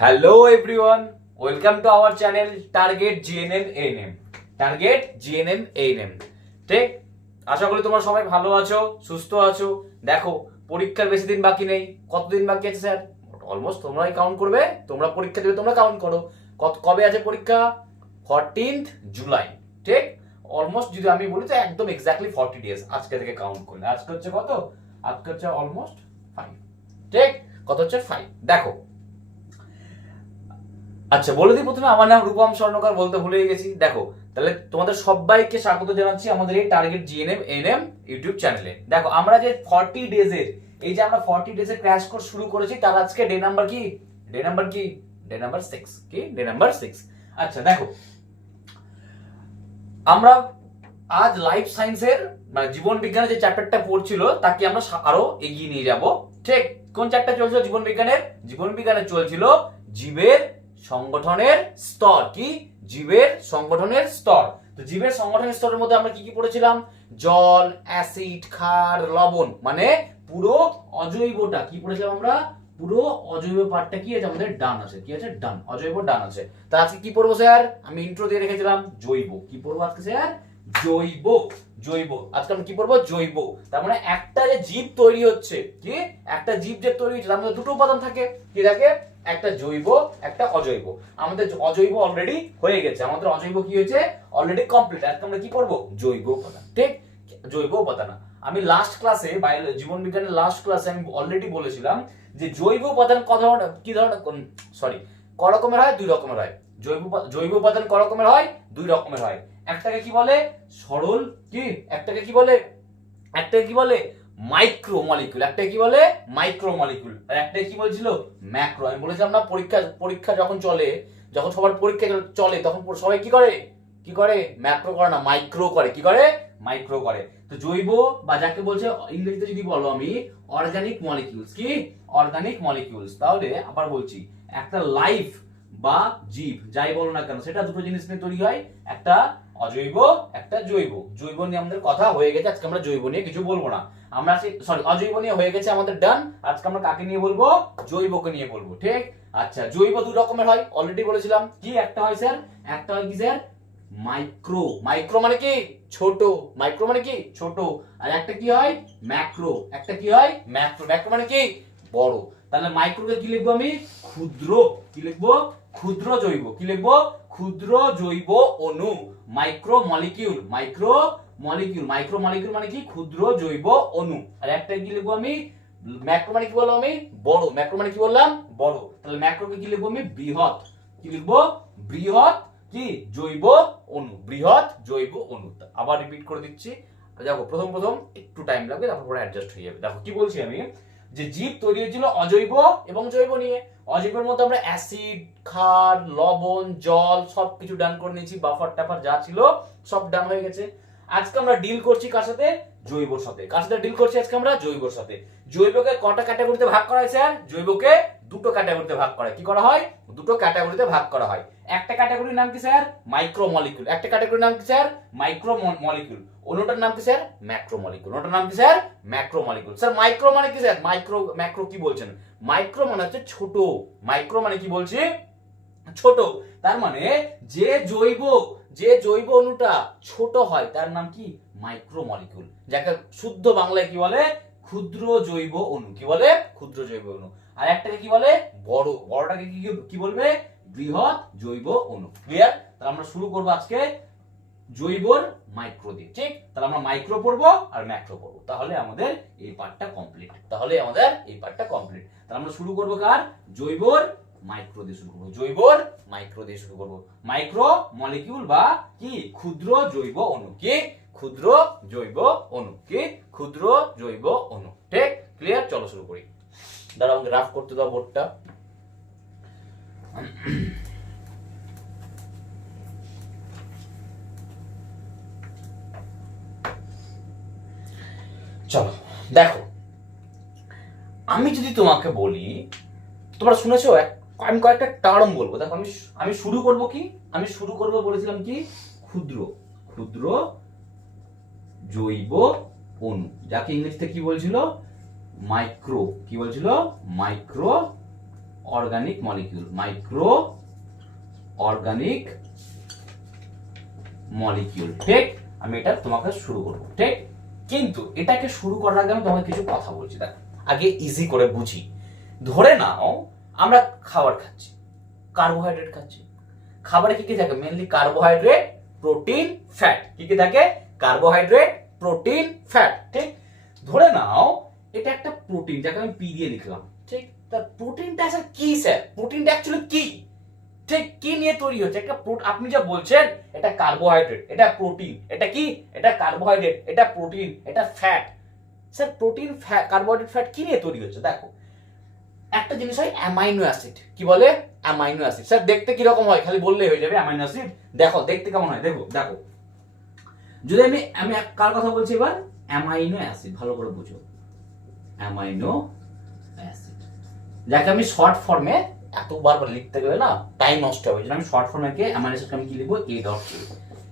Hello everyone, welcome to our channel target GNM ANM. Target GNM ANM. ঠিক, আশা করি তোমরা সবাই ভালো আছো, সুস্থ আছো। দেখো, পরীক্ষার বেশি দিন বাকি নেই। কতদিন বাকি আছে স্যার? অলমোস্ট তোমরাই কাউন্ট করবে, তোমরা পরীক্ষা দেবে, তোমরা কাউন্ট করো কবে আছে পরীক্ষা। 14th জুলাই। ঠিক, অলমোস্ট যদি আমি বলি তো একদম এক্স্যাক্টলি 40 ডেজ আজকে থেকে কাউন্ট করলে। আজকে হচ্ছে কত? আজকে হচ্ছে অলমোস্ট 5। ঠিক, কত হচ্ছে 5। দেখো, আচ্ছা বলে দিই প্রথমে, আমার নাম রূপম স্বর্ণকার, বলতে ভুলে গেছি। দেখো, তাহলে তোমাদের সবাইকে স্বাগত জানাচ্ছি আমাদের এই টার্গেট জিএনএম এএনএম ইউটিউব চ্যানেলে। দেখো, আমরা যে 40 ডেজের এই যে আমরা 40 ডেজের ক্র্যাশ কোর্স শুরু করেছি, তার আজকে ডে নাম্বার কি? ডে নাম্বার কি? Day number 6। কি? Day number 6। আচ্ছা দেখো, আমরা আজ লাইফ সায়েন্সের মানে জীবন বিজ্ঞানের যে চ্যাপ্টারটা পড়ছিল তাকে আমরা আরো এগিয়ে নিয়ে যাব। ঠিক, কোন চ্যাপ্টার চলছিল জীবন বিজ্ঞানের? জীবন বিজ্ঞানে চলছিল জীবের সংগঠনের স্তর। কি? জীবের সংগঠনের স্তর। তো জীবের সংগঠনের স্তরের মধ্যে আমরা কি কি পড়েছিলাম? জল, অ্যাসিড, ক্ষার, লবণ, মানে পুরো অজৈবটা কি পড়েছিলাম আমরা? পুরো অজৈব পার্টটা কি আছে আমাদের? ডান আছে। কি আছে? ডান। অজৈব ডান আছে। তা আজকে কি পড়বো স্যার? আমি ইন্ট্রো দিয়ে রেখেছিলাম জৈব। কি পড়বো আজকে স্যার? জৈব। জৈব। আজকে আমরা কি পড়বো? জৈব। তার মানে একটা যে জীব তৈরি হচ্ছে, কি একটা জীব যে তৈরি হচ্ছে তার মধ্যে দুটো উপাদান থাকে। কি থাকে? একটা জৈব, একটা অজৈব। আমাদের অজৈব অলরেডি হয়ে গেছে, আমাদের অজৈব কি হয়েছে? Already complete. আজকে আমরা কি পড়বো? জৈব উপাদান। ঠিক, জৈব উপাদান। আমি লাস্ট ক্লাসে জীবন বিজ্ঞানের লাস্ট ক্লাসে আমি অলরেডি বলেছিলাম যে জৈব উপাদান কি ধরনের, সরি, ক রকমের হয়? দুই রকমের হয়। জৈব উপাদান ক রকমের হয়? দুই রকমের হয়। একটাকে কি বলে? সরল। কি? একটাকে কি বলে? একটাকে কি বলে? Micro molecule. একটাকে কি বলে? Micro molecule. আর একটাকে কি বলছিল? ম্যাক্রো। আমি বলেছিলাম না, পরীক্ষা যখন চলে, যখন সবার পরীক্ষা চলে তখন সবাই কি করে? কি করে? ম্যাক্রো করে না, মাইক্রো করে। কি করে? মাইক্রো করে। তো জৈব বা যাকে বলছে ইংরেজিতে যদি বলো আমি অর্গানিক মলিকিউলস। কি? Organic molecules. তাহলে আবার বলছি, একটা লাইফ বা জীব যাই বলো না কেন, সেটা দুটো জিনিস নিয়ে তৈরি হয়, একটা অজৈব, একটা জৈব। জৈব নিয়ে আমাদের কথা হয়ে গেছে, আজকে আমরা জৈব নিয়ে কিছু বলবো না। আমরা সরি, অজৈব নিয়ে হয়ে গেছে আমাদের ডান। আজকে আমরা কাকে নিয়ে বলবো? জৈবকে নিয়ে বলবো। ঠিক, আচ্ছা জৈব দুই রকমের হয়, অলরেডি বলেছিলাম। কি? একটা হয় স্যার, একটা হয় কি স্যার? মাইক্রো। মাইক্রো মানে কি? ছোট। মাইক্রো মানে কি? ছোট। আর একটা কি হয়? ম্যাক্রো। একটা কি হয়? ম্যাক্রো। ম্যাক্রো মানে কি? বড়। তাহলে মাইক্রোকে কি লিখবো আমি? ক্ষুদ্র। কি লিখবো? ক্ষুদ্র জৈব। কি লিখবো? ক্ষুদ্র জৈব অণু। Micro molecule. Micro molecule. Micro molecule মানে কি? ক্ষুদ্র জৈব অণু। আর একটা কি লিখবো আমি? ম্যাক্রো মানে কি বললাম আমি? বড়। ম্যাক্রো মানে কি বললাম? বড়। তাহলে ম্যাক্রোকে কি লিখবো আমি? বৃহৎ। কি লিখবো? বৃহৎ কি? জৈব অণু। বৃহৎ জৈব অণু। আবার রিপিট করে দিচ্ছি। দেখো, প্রথম প্রথম একটু টাইম লাগবে, তারপর পরে অ্যাডজাস্ট হয়ে যাবে। দেখো কি বলছি আমি, যে জীব তৈরি হয়েছিল অজৈব এবং জৈব নিয়ে। অজৈবের মধ্যে আমরা অ্যাসিড, ক্ষার, লবণ, জল সবকিছু ডান করে নিয়েছি। বাফার টাফার যা ছিল সব ডান হয়ে গেছে। আজকে আমরা ডিল করছি কার সাথে? জৈবর সাথে। কার সাথে ডিল করছি আজকে আমরা? জৈবর সাথে। জৈবকে কটা ক্যাটাগরিতে ভাগ করা হয় স্যার? জৈবকে দুটো ক্যাটাগরিতে ভাগ করা হয়। কি করা হয়? দুটো ক্যাটাগরিতে ভাগ করা হয়। একটা ক্যাটাগরির নাম কি স্যার? Micro molecule. একটা ক্যাটাগরির নাম কি স্যার? Micro molecule. অন্যটার নাম কি স্যার? Macro molecule. অন্যটার নাম কি sir? Macro molecule. Sir micro মানে কি স্যার? মাইক্রো ম্যাক্রো কি বলছেন? মাইক্রো মানে হচ্ছে ছোট। মাইক্রো মানে কি বলছি? ছোট। তার মানে যে জৈব অণুটা ছোট হয় তার নাম কি? Micro molecule. যাকে শুদ্ধ বাংলায় কি বলে? ক্ষুদ্র জৈব অণু। কি বলে? ক্ষুদ্র জৈব অণু। আর একটাকে কি বলে? বড়। বড়টাকে কি বলবে? বৃহৎ জৈব অণু। ক্লিয়ার? তাহলে আমরা শুরু করবো আজকে জৈবর মাইক্রো দিয়ে। ঠিক, তাহলে আমরা মাইক্রো পড়বো আর ম্যাক্রো পড়বো, তাহলে আমাদের এই পার্টটা কমপ্লিট। তাহলে আমাদের এই পার্টটা কমপ্লিট। তাহলে আমরা শুরু করবো কার? জৈবর মাইক্রো দিয়ে শুরু করবো। জৈবর মাইক্রো দিয়ে শুরু করবো। মাইক্রো মলিকিউল বা কি? ক্ষুদ্র জৈব অণু। কি? ক্ষুদ্র জৈব অণু। কি? ক্ষুদ্র জৈব অণু। ঠিক, ক্লিয়ার? চলো শুরু করি। দাঁড়াও, আমাকে রাফ করতে দাও বোর্ডটা। চলো দেখো, আমি যদি তোমাকে বলি, তোমরা শুনেছো, আমি কয়েকটা টার্ম বলবো। দেখো, আমি শুরু করব কি? আমি শুরু করব বলেছিলাম কি? ক্ষুদ্র। ক্ষুদ্র জৈব অণু, যাকে ইংরেজিতে কি বলছিল? মাইক্রো। কি বলছিল? Micro organic molecule, micro organic molecule. ঠিক, আমি এটা তোমাকে শুরু করবো। ঠিক, কিন্তু এটাকে শুরু করার আগে আমি তোমাকে কিছু কথা বলছি। দেখ, আগে ইজি করে বুঝি। ধরে নাও আমরা খাবার খাচ্ছি, কার্বোহাইড্রেট খাচ্ছি। খাবারে কি কি থাকে? Mainly carbohydrate, protein, fat. কি কি থাকে? Carbohydrate, protein, fat. ঠিক, ধরে নাও এটা একটা প্রোটিন, যাকে আমি পি দিয়ে লিখলাম। ঠিক, তা প্রোটিনটা আসলে কি স্যার? প্রোটিনটা অ্যাকচুয়ালি কি? ঠিক, কি নিয়ে তৈরি হচ্ছে? একটা আপনি যা বলছেন এটা কার্বোহাইড্রেট, এটা প্রোটিন, এটা কি? এটা কার্বোহাইড্রেট, এটা প্রোটিন, এটা fat. Sir protein, fat, carbohydrate, fat কি নিয়ে তৈরি হচ্ছে? দেখো, একটা জিনিস হয় অ্যামাইনো অ্যাসিড। কি বলে? Amino acid. স্যার দেখতে কি রকম হয়? খালি বললেই হয়ে যাবে অ্যামাইনো অ্যাসিড? দেখো দেখতে কেমন হয়, দেখো দেখো। যদি আমি আমি কার কথা বলছি এবার? Amino acid. ভালো করে বুঝো, অ্যামাইনো অ্যাসিড, যাকে আমি শর্ট ফর্মে, এতবার লিখতে গেলে না টাইম নষ্ট হবে, আমি শর্ট ফর্মে কে অ্যামাইনো অ্যাসিড আমি কি লিখবো? A dot A.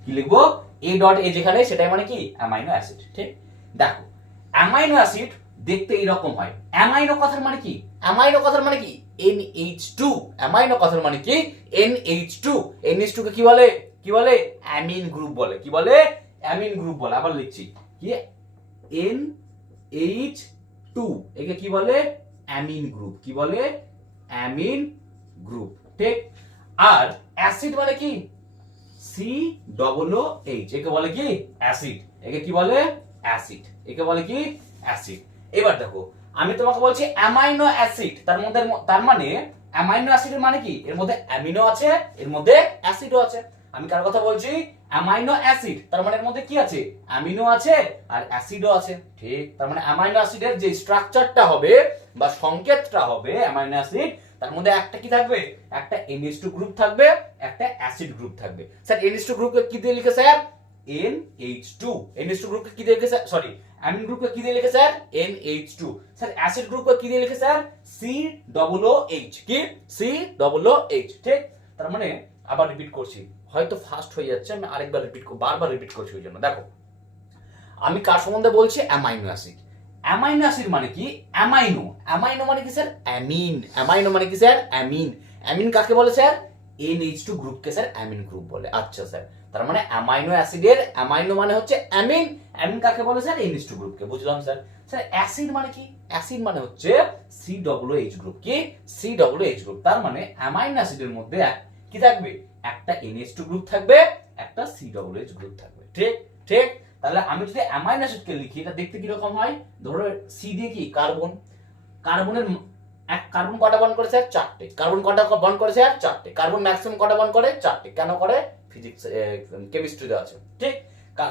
কি লিখবো? এ ডট এ, যেখানে সেটাই মানে কি? Amino acid. ঠিক, দেখো অ্যামাইনো অ্যাসিড দেখতে এইরকম হয়। অ্যামাইনো কথার মানে কি? অ্যামাইনো কথার মানে কি? NH2। অ্যামাইনো কথার মানে কি? NH2। NH2 কে কি বলে? কি বলে? অ্যামিন গ্রুপ বলে। কি বলে? অ্যামিন গ্রুপ বলে। আবার লিখছি, কি? NH2, একে কি বলে? Amine group. কি বলে? Amine group. ঠিক, আর অ্যাসিড মানে কি? COOH, একে বলে কি? অ্যাসিড। একে কি বলে? অ্যাসিড। একে বলে কি? অ্যাসিড। এবার দেখো, আমি তোমাকে বলছি অ্যামাইনো অ্যাসিড, তার মানে অ্যামাইনো অ্যাসিডের মানে কি? এর মধ্যে অ্যামিনো আছে, এর মধ্যে অ্যাসিডও আছে। আমি কার কথা বলছি? অ্যামাইনো অ্যাসিড, তার মানে এর মধ্যে কি আছে? অ্যামিনো আছে আর অ্যাসিডও আছে। ঠিক, তার মানে অ্যামাইনো অ্যাসিডের যে স্ট্রাকচারটা হবে বা সংকেতটা হবে অ্যামাইনো অ্যাসিড, তার মধ্যে একটা কি থাকবে? একটা NH2 গ্রুপ থাকবে, একটা অ্যাসিড গ্রুপ থাকবে। স্যার NH2 গ্রুপকে কি দিয়ে লিখে স্যার? NH2। NH2 গ্রুপকে কি দিয়ে লিখে স্যার? সরি, অ্যামিন গ্রুপকে কি দিয়ে লিখে স্যার? NH2। স্যার অ্যাসিড গ্রুপকে কি দিয়ে লিখে স্যার? COOH। কি? COOH। ঠিক, তার মানে আবার রিপিট করছি, হয়তো ফাস্ট হয়ে যাচ্ছে, আমি আরেকবার বারবার রিপিট করছি। ওই জন্য দেখো, আমি কার সম্বন্ধে বলছি? Amino acid. অ্যামাইনো অ্যাসিড মানে কি? অ্যামাইনো। অ্যামাইনো মানে কি স্যার? অ্যামিন। অ্যামাইনো মানে কি স্যার? অ্যামিন। অ্যামিন কাকে বলে স্যার? NH2 গ্রুপকে স্যার অ্যামিন গ্রুপ বলে। আচ্ছা স্যার, তার মানে অ্যামাইনো অ্যাসিডের অ্যামাইনো মানে হচ্ছে অ্যামিন, অ্যামিন কাকে বলে স্যার? NH2 গ্রুপকে। বুঝলাম স্যার। স্যার অ্যাসিড মানে কি? অ্যাসিড মানে হচ্ছে COOH গ্রুপ। কি? COOH group. তার মানে অ্যামাইনো অ্যাসিডের মধ্যে কি থাকবে? একটা NH2 গ্রুপ থাকবে, একটা COOH গ্রুপ থাকবে। ঠিক ঠিক, তাহলে আমি যদি অ্যামাইনো অ্যাসিডকে লিখি, এটা দেখতে কি রকম হয়? ধরো সি দিয়ে কি? কার্বন। কার্বনের এক কার্বন কটা বন্ড করে স্যার? 4টে। কার্বন কটা বন্ড করে স্যার? 4টে। কার্বন ম্যাক্সিমাম কটা বন্ড করে? 4টে। কেন করে? ফিজিক্স, কেমিস্ট্রিতে আছে। ঠিক,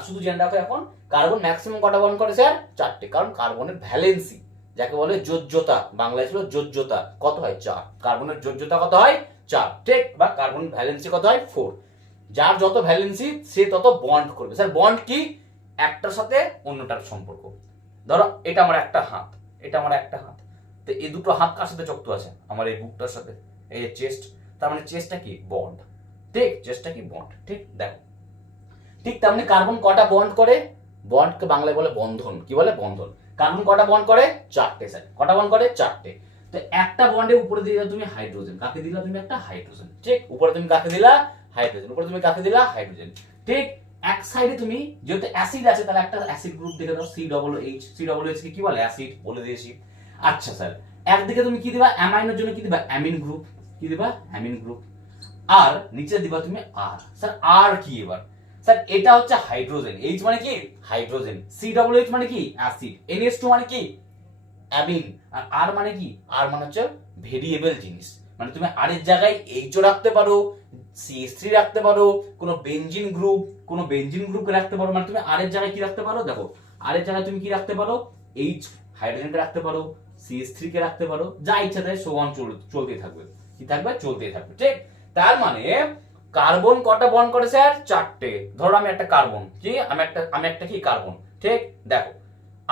শুধু জেনে রাখো এখন, কার্বন ম্যাক্সিমাম কটা বন্ড করে স্যার? 4টে। কারণ কার্বনের ভ্যালেন্সি, যাকে বলে যোজ্যতা, বাংলায় ছিল যোজ্যতা, কত হয়? 4। কার্বনের যোজ্যতা কত হয়? 4। ঠিক, বা কার্বনের ভ্যালেন্সি কত হয়? 4। যার যত ভ্যালেন্সি সে তত বন্ড করবে। স্যার বন্ড কি? একটার সাথে অন্যটার সম্পর্ক। ধরো এটা আমার একটা হাত, এটা আমার একটা হাত, তো এই দুটো হাত কার সাথে যুক্ত আছে? আমার এই বুকটার সাথে, এই চেস্ট। তার মানে চেস্টটা কি? বন্ড। ঠিক, চেস্টটা কি? বন্ড। ঠিক, দেখো ঠিক তেমনি কার্বন কটা বন্ড করে? বন্ডকে বাংলায় বলে বন্ধন। কি বলে? বন্ধন। কার্বন কটা বন্ড করে? 4টে স্যার। কটা বন্ড করে? 4টে। তো একটা বন্ডে উপরে দিলা তুমি হাইড্রোজেন, কাকে দিলা তুমি? একটা হাইড্রোজেন। ঠিক, উপরে তুমি কাকে দিলা? হাইড্রোজেন। উপরে তুমি কাকে দিলা? হাইড্রোজেন। ঠিক, এক সাইডে তুমি যেহেতু অ্যাসিড আছে, তাহলে একটা অ্যাসিড গ্রুপ দেখে দাও, COOH। COOH কে কি বলে? অ্যাসিড বলে দিয়েছি। আচ্ছা স্যার, একদিকে তুমি কি দিবা? অ্যামাইনোর জন্য কি দিবা? Amine group. কি দিবা? Amine group. আর নিচে দিবা তুমি আর। স্যার আর কি এবার? স্যার এটা হচ্ছে হাইড্রোজেন। H মানে কি? হাইড্রোজেন। COOH মানে কি? অ্যাসিড। NH2 মানে কি? অ্যামিন। আর আর মানে কি? আর মানে হচ্ছে ভেরিয়েবল জিনিস, মানে তুমি আর এর জায়গায় এইচও রাখতে পারো, CH3 রাখতে পারো, কোনো বেনজিন গ্রুপকে রাখতে পারো। মানে তুমি আর এর জায়গায় কি রাখতে পারো? দেখো, আর এর জায়গায় তুমি কি রাখতে পারো? H হাইড্রোজেনকে রাখতে পারো, CH3 কে রাখতে পারো, যা ইচ্ছা তাই সো অন চলতেই থাকবে। কি থাকবে? চলতেই থাকবে। ঠিক, তার মানে কার্বন কটা বন্ড করে স্যার? 4টে। ধরো আমি একটা কার্বন, কি আমি একটা কি? কার্বন। ঠিক, দেখো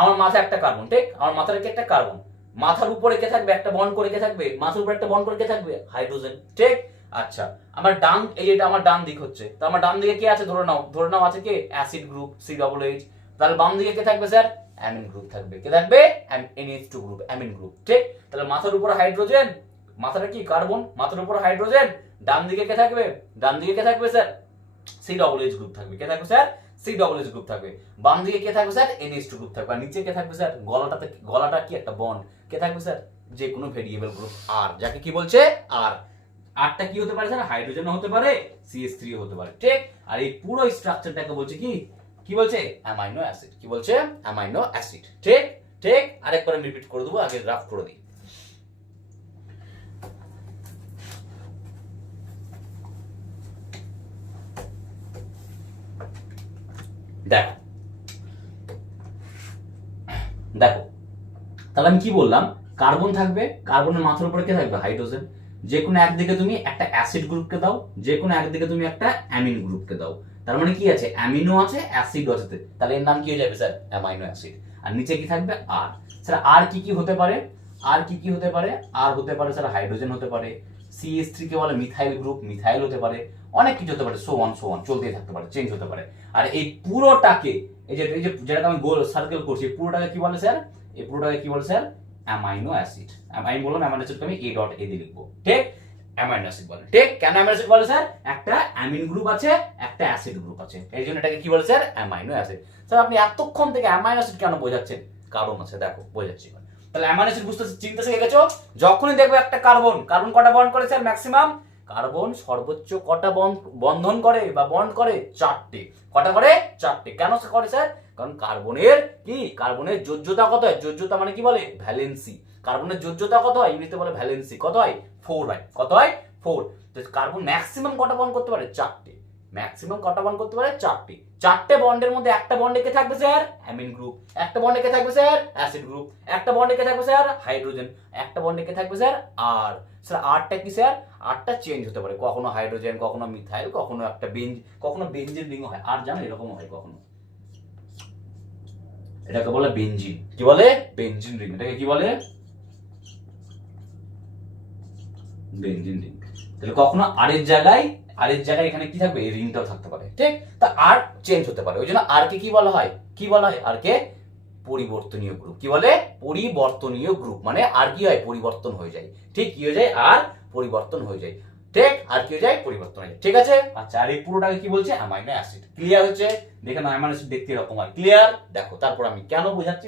আমার মাথায় একটা কার্বন। ঠিক, আমার মাথার একটা কার্বন, মাথার উপরে কে থাকবে? একটা বন্ড করে কে থাকবে? মাথার উপরে একটা বন্ড করে কে থাকবে? হাইড্রোজেন। ঠিক, আচ্ছা আমার ডান, এটা আমার ডান দিক হচ্ছে, তো আমার ডান দিকে কে আছে? ধরে নাও আছে কে? Acid group COOH। তাহলে বাম দিকে কে থাকবে স্যার? অ্যামিন গ্রুপ থাকবে। কে থাকবে? NH2 group, amine group. ঠিক, তাহলে মাথার উপরে হাইড্রোজেন, মাথাটা কি কার্বন, মাথার উপর হাইড্রোজেন, ডান দিকে কে থাকবে, ডান দিকে কে থাকবে sir, C double H group থাকবে। কে থাকবে sir, C double H group থাকবে। বাম দিকে কে থাকবে স্যার, NH2 গ্রুপ থাকবে। আর নিচে কে থাকবে স্যার, গলাটা কি একটা বন্ড, কে থাকবে স্যার, যে কোনো ভেরিয়েবল গ্রুপ আর, যাকে কি বলছে আর। আরটা কি হতে পারে স্যার, হাইড্রোজেন হতে পারে, CH3 হতে পারে, ঠিক। আর এই পুরো স্ট্রাকচারটাকে বলছে কি, কি বলছে, অ্যামাইনো অ্যাসিড। কি বলছে, অ্যামাইনো অ্যাসিড, ঠিক ঠিক। আরেকবার আমি রিপিট করে দেবো, আগে ড্রাফট করে দিই। দেখো দেখো তাহলে আমি কি বললাম, কার্বন থাকবে, কার্বনের মাথার উপরে কে থাকবে, হাইড্রোজেন। যে কোনো একদিকে তুমি একটা অ্যাসিড গ্রুপকে দাও, যে কোনো একদিকে তুমি একটা অ্যামিন গ্রুপকে দাও। তার মানে কি আছে, অ্যামিনো আছে, অ্যাসিড আছে, তাহলে এর নাম কি হয়ে যাবে স্যার, অ্যামাইনো অ্যাসিড। আর নিচে কি থাকবে, আর। স্যার আর কি কি হতে পারে, আর কি কি হতে পারে, আর হতে পারে স্যার হাইড্রোজেন হতে পারে, CH3 কে বলে মিথাইল গ্রুপ, মিথাইল হতে পারে, অনেক কিছু হতে পারে, সো অন চলতেই থাকতে পারে, চেঞ্জ হতে পারে। আর এই পুরোটাকে, এই যে যেটাকে আমি গোল সার্কেল করছি, পুরোটাকে কি বলে স্যার, এই পুরোটাকে কি বলে স্যার, অ্যামাইনো অ্যাসিড। আমি বললাম অ্যামাইনো অ্যাসিডকে আমি A.A দিয়ে লিখবো, ঠিক। অ্যামাইনো অ্যাসিড বলে, ঠিক। কেন অ্যামাইনো অ্যাসিড বলে স্যার, একটা অ্যামিন গ্রুপ আছে, একটা অ্যাসিড গ্রুপ আছে, এই জন্য এটাকে কি বলে স্যার, অ্যামাইনো অ্যাসিড। স্যার আপনি এতক্ষণ থেকে অ্যামাইনো অ্যাসিড কেন বোঝাচ্ছেন, কারণ আছে, দেখো বোঝাচ্ছি। তাহলে অ্যামাইনো অ্যাসিড বুঝতে চিন্তা শিখে গেছো। যখনই দেখবে একটা কার্বন, কার্বন কটা বন্ড করে স্যার, ম্যাক্সিমাম কার্বন সর্বোচ্চ কটা বন্ধন করে বা বন্ড করে, 4টে। কটা করে, 4টে। কেন করে স্যার, কারণ কার্বনের কি, কার্বনের যোজ্যতা কত হয়, যোজ্যতা মানে কি বলে, ভ্যালেন্সি। কার্বনের যোজ্যতা কত হয়, ইংরেজিতে বলে ভ্যালেন্সি, কত হয়, 4 হয়। কত হয়, 4। তো কার্বন ম্যাক্সিমাম কটা বন্ড করতে পারে, 4টে। ম্যাক্সিমাম কটা বন্ড করতে পারে, 4টে। 4টে বন্ডের মধ্যে একটা বন্ডে কে থাকবে স্যার, অ্যামিন গ্রুপ। একটা বন্ডে কে থাকবে স্যার, অ্যাসিড গ্রুপ। একটা বন্ডে কে থাকবে স্যার, হাইড্রোজেন। একটা বন্ডে কে থাকবে স্যার, আর। স্যার আরটা কি স্যার, আরটা চেঞ্জ হতে পারে, কখনো হাইড্রোজেন, কখনো মিথাইল, কখনো একটা কখনো বেনজিন রিংও হয়। আর জানো এরকম হয় কখনো, এটাকে বলে বেনজিন। কি বলে, বেনজিন রিং। এটাকে কি বলে, বেনজিন রিং। তাহলে কখনো আরের জায়গায় এখানে কি থাকবে, এই রিংটাও থাকতে পারে, ঠিক। তা আর চেঞ্জ হতে পারে, ওই জন্য আর কে কি বলা হয়, কি বলা হয়, আর কে পরিবর্তনীয় গ্রুপ। কি বলে, পরিবর্তনীয় গ্রুপ। মানে আর কি হয়, পরিবর্তন হয়ে যায়, ঠিক। কি হয়ে যায়, আর পরিবর্তন হয়ে যায়, ঠিক। আর কি হয়ে যায়, পরিবর্তন হয়ে যায়, ঠিক আছে। আচ্ছা, আর এই পুরোটাকে কি বলছে, অ্যামাইনো অ্যাসিড। ক্লিয়ার হচ্ছে, দেখে নাও অ্যামাইনো অ্যাসিড দেখতে এরকম হয়, ক্লিয়ার। দেখো তারপর আমি কেন বোঝাচ্ছি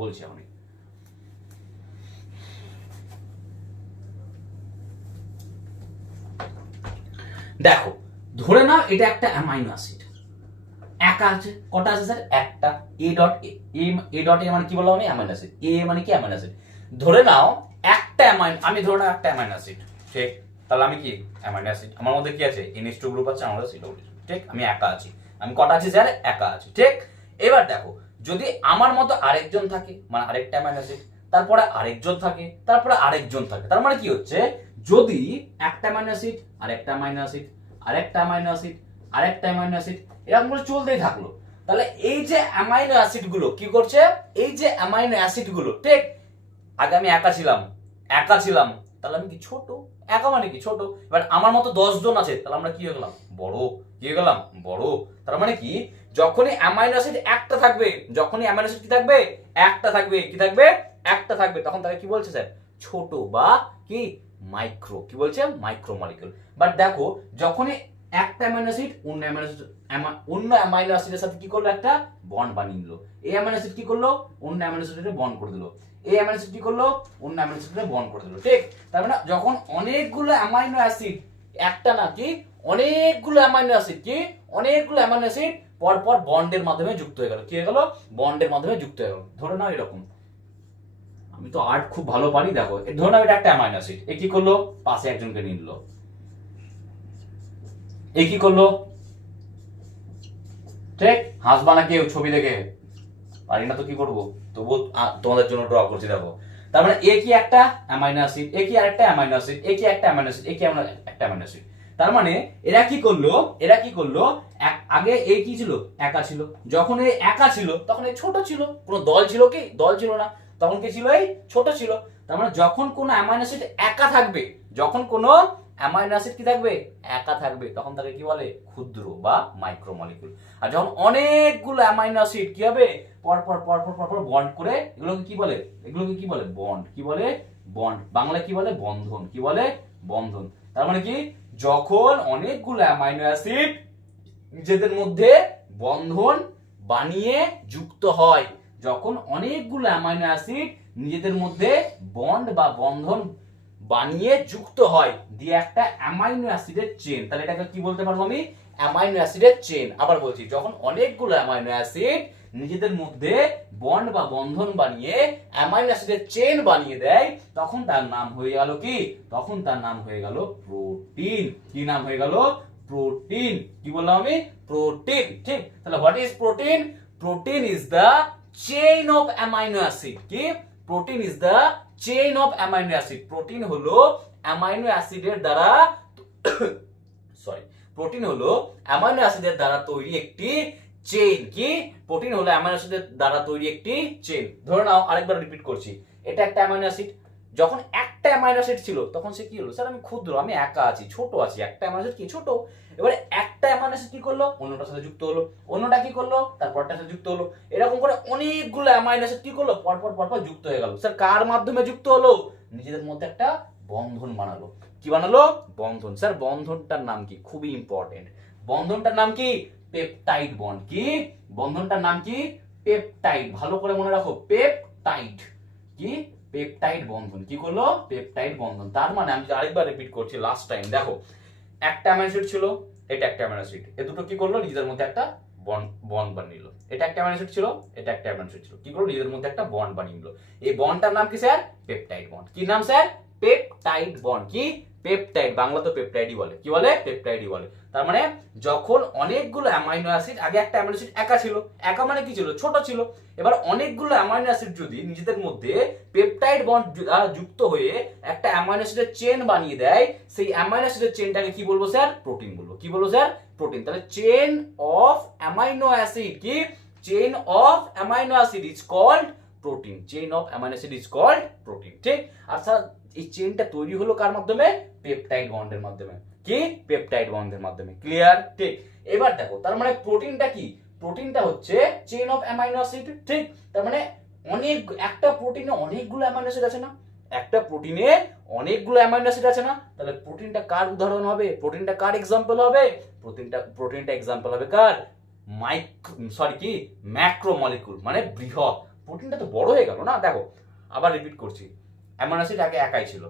বলছি আমি। দেখো ধরে নাও এটা একটা অ্যামাইনো অ্যাসিড, একা আছে। কটা আছে স্যার, একটা। A.A মানে কি বললাম আমি, অ্যামাইনো অ্যাসিড। A মানে কি, অ্যামাইনো অ্যাসিড। ধরে নাও একটা আমি ধরে নাও একটা অ্যামাইনো অ্যাসিড, ঠিক। তাহলে আমি কি, অ্যামাইনো অ্যাসিড, আমার মধ্যে কি আছে, NH2 গ্রুপ আছে, আমার C ডবল, ঠিক। আমি একা আছি। আমি কটা আছি স্যার, একা আছি, ঠিক। এবার দেখো, যদি আমার মতো আরেকজন থাকে, মানে আরেকটা অ্যামাইনো অ্যাসিড, তারপরে আরেকজন থাকে, তারপরে আরেকজন থাকে, তার মানে কি হচ্ছে, যদি একটা অ্যামাইনো অ্যাসিড, আরেকটা অ্যামাইনো অ্যাসিড, আরেকটা অ্যামাইনো অ্যাসিড, আরেকটা অ্যামাইনো অ্যাসিড, এরকম করে চলতেই থাকলো। তাহলে এই যে অ্যামাইনো অ্যাসিড গুলো কি করছে, এই যে অ্যামাইনো অ্যাসিড গুলো, ঠিক। আগে আমি একা ছিলাম, তাহলে আমি কি ছোট, একা মানে কি ছোট। এবার আমার মতো 10 জন আছে, তাহলে আমরা কি হয়ে গেলাম, বড়। কি হয়ে গেলাম, বড়। তার মানে কি, যখনই অ্যামাইনো অ্যাসিড একটা থাকবে, যখনই অ্যামাইনো অ্যাসিড কি থাকবে, একটা থাকবে, কি থাকবে, একটা থাকবে, তখন তাকে কি বলছে স্যার, ছোট বা কি, মাইক্রো। কি বলছে, মাইক্রো মলিকিউল। বাট দেখো, যখনই একটা অ্যামাইনো অ্যাসিড অন্য অ্যামাইনো অ্যাসিডের সাথে কি করলো, একটা বন্ড বানিয়ে নিল। এই অ্যামাইনো অ্যাসিড কি করলো, অন্য অ্যামাইনো অ্যাসিডে বন্ড করে দিল। এই অ্যামাইনো অ্যাসিড কি করলো, অন্য অ্যামাইনো অ্যাসিডে বন্ড করে দিল, ঠিক। তার মানে যখন অনেকগুলো অ্যামাইনো অ্যাসিড, একটা না কি, অনেকগুলো অ্যামাইনো অ্যাসিড, কি অনেকগুলো অ্যামাইনো অ্যাসিড পরপর বন্ডের মাধ্যমে যুক্ত হয়ে গেল। কি হয়ে গেল, বন্ডের মাধ্যমে যুক্ত হয়ে গেল। ধরে নাও এরকম, আমি তো আর্ট খুব ভালো পারি, দেখো ধরে নাও এটা একটা অ্যামাইনো অ্যাসিড, এ কি করলো, পাশে একজনকে নিয়ে নিল। এ কি করলো, ঠিক। হাসবা না কেউ ছবি দেখে, পারি না তো কি করবো, তবু তোমাদের জন্য ড্র করছি, দেখো। তার মানে এ কি একটা অ্যামাইনো অ্যাসিড, এ কি আরেকটা অ্যামাইনো অ্যাসিড, এ কি একটা অ্যামাইনো অ্যাসিড, এ কি একটা অ্যামাইনো অ্যাসিড। তার মানে এরা কি করলো, আগে এ কি ছিল, একা ছিল। যখন এই একা ছিল, তখন এই ছোট ছিল। কোনো দল ছিল কি, দল ছিল না, তখন কি ছিল, এই ছোট ছিল। তার মানে যখন কোনো অ্যামাইনো অ্যাসিড একা থাকবে, যখন কোনো অ্যামাইনো অ্যাসিড কি থাকবে, একা থাকবে, তখন তাকে কি বলে, ক্ষুদ্র বা মাইক্রো মলিকিউল। আর যখন অনেকগুলো অ্যামাইনো অ্যাসিড কি হবে, পরপর বন্ড করে, এগুলোকে কি বলে, বন্ড। কি বলে, বন্ড, বাংলা কি বলে বন্ধন, কি বলে বন্ধন। তার মানে কি যখন অনেকগুলো অ্যামাইনো অ্যাসিড নিজেদের মধ্যে বন্ধন বানিয়ে যুক্ত হয়, যখন অনেকগুলো অ্যামাইনো অ্যাসিড নিজেদের মধ্যে বন্ড বা বন্ধন বানিয়ে যুক্ত হয় দিয়ে একটা অ্যামাইনো অ্যাসিডের চেন, তাহলে এটাকে কি বলতে পারবো আমি অ্যামাইনো অ্যাসিডের চেন। আবার বলছি, যখন অনেকগুলো অ্যামাইনো অ্যাসিড নিজেদের মধ্যে বন্ড বা বন্ধন বানিয়ে অ্যামাইনো অ্যাসিডের চেন বানিয়ে দেয়, তখন তার নাম হয়ে গেল কি, তখন তার নাম হয়ে গেল প্রোটিন। কি নাম হয়ে গেল, প্রোটিন। কি বললাম আমি, প্রোটিন। ঠিক, তাহলে what is protein? Protein is the chain of amino acid. কি, protein is the chain of amino acid. Protein হলো অ্যামাইনো অ্যাসিডের দ্বারা সরি প্রোটিন হলো অ্যামাইনো অ্যাসিডের দ্বারা তৈরি একটি চেইন। কি, প্রোটিন হলো অ্যামাইনো অ্যাসিডের দ্বারা তৈরি একটি চেইন। ধরে নাও, আরেকবার রিপিট করছি, এটা একটা অ্যামাইনো অ্যাসিড। যখন একটা অ্যামাইনো অ্যাসিড ছিল তখন সে কি হলো, স্যার আমি ক্ষুদ্র, আমি একা আছি, ছোট আছি, একটা অ্যামাইনো অ্যাসিড কি ছোট। এবারে একটা অ্যামাইনো অ্যাসিড কি করলো, অন্যটার সাথে যুক্ত হলো, অন্যটা কি করলো, তারপরটার সাথে যুক্ত হলো, এরকম করে অনেকগুলো অ্যামাইনো অ্যাসিড কি করলো, পরপর পরপর যুক্ত হয়ে গেল। স্যার কার মাধ্যমে যুক্ত হলো, নিজেদের মধ্যে একটা বন্ধন বানালো। কি বানালো, বন্ধন। স্যার বন্ধনটার নাম কি, খুবই ইম্পর্টেন্ট, বন্ধনটার নাম কি, পেপটাইড বন্ড। কি, বন্ধনটার নাম কি, পেপটাইড। ভালো করে মনে রাখো, পেপটাইড। কি, পেপটাইড বন্ধন। কি করলো, পেপটাইড বন্ধন। তার মানে আমি আরেকবার রিপিট করছি, লাস্ট টাইম দেখো, একটা অ্যামাইনো অ্যাসিড ছিল, এটা একটা অ্যামাইনো অ্যাসিড, এ দুটো কি করলো, নিজেদের মধ্যে একটা বন্ড বানিয়ে নিল। এটা একটা অ্যামাইনো অ্যাসিড ছিল, এটা একটা অ্যামাইনো অ্যাসিড ছিল, কি করলো, নিজেদের মধ্যে একটা বন্ড বানিয়ে নিল। এই বন্ডটার নাম কি স্যার, পেপটাইড বন্ড। কি নাম স্যার, পেপটাইড বন্ড। কি, পেপটাইড, বাংলা তো পেপটাইডই বলে। কি বলে, পেপটাইডই বলে। তার মানে যখন অনেকগুলো অ্যামাইনো অ্যাসিড, আগে একটা অ্যামাইনো অ্যাসিড একা ছিল, একা মানে কি ছিল, ছোট ছিল। এবার অনেকগুলো অ্যামাইনো অ্যাসিড যদি নিজেদের মধ্যে পেপটাইড বন্ড যুক্ত হয়ে একটা অ্যামাইনো অ্যাসিডের চেন বানিয়ে দেয়, সেই অ্যামাইনো অ্যাসিডের চেনটাকে কি বলবো স্যার, প্রোটিন বলবো। কি বলবো স্যার, প্রোটিন। তাহলে চেন অফ অ্যামাইনো অ্যাসিড, কি, chain of amino acid is called protein. Chain of amino acid is called protein. ঠিক, আচ্ছা এই চেইনটা তৈরি হলো কার মাধ্যমে, পেপটাইড বন্ডের মাধ্যমে। কি, পেপটাইড বন্ডের মাধ্যমে। ক্লিয়ার? ঠিক, এবার দেখো, তার মানে প্রোটিনটা কি, প্রোটিনটা হচ্ছে চেইন অফ অ্যামাইনো অ্যাসিড। ঠিক, তার মানে অনেক, একটা প্রোটিনে অনেকগুলো অ্যামাইনো অ্যাসিড আছে না, একটা প্রোটিনে অনেকগুলো অ্যামাইনো অ্যাসিড আছে না, তাহলে প্রোটিনটা কার উদাহরণ হবে, প্রোটিনটা কার এক্সাম্পল হবে, প্রোটিনটা এক্সাম্পল হবে কার, কি, ম্যাক্রোমলিকুল, মানে বৃহৎ। প্রোটিনটা তো বড় হয়ে গেল না। দেখো আবার রিপিট করছি, অ্যামাইনো অ্যাসিড আগে একাই ছিল,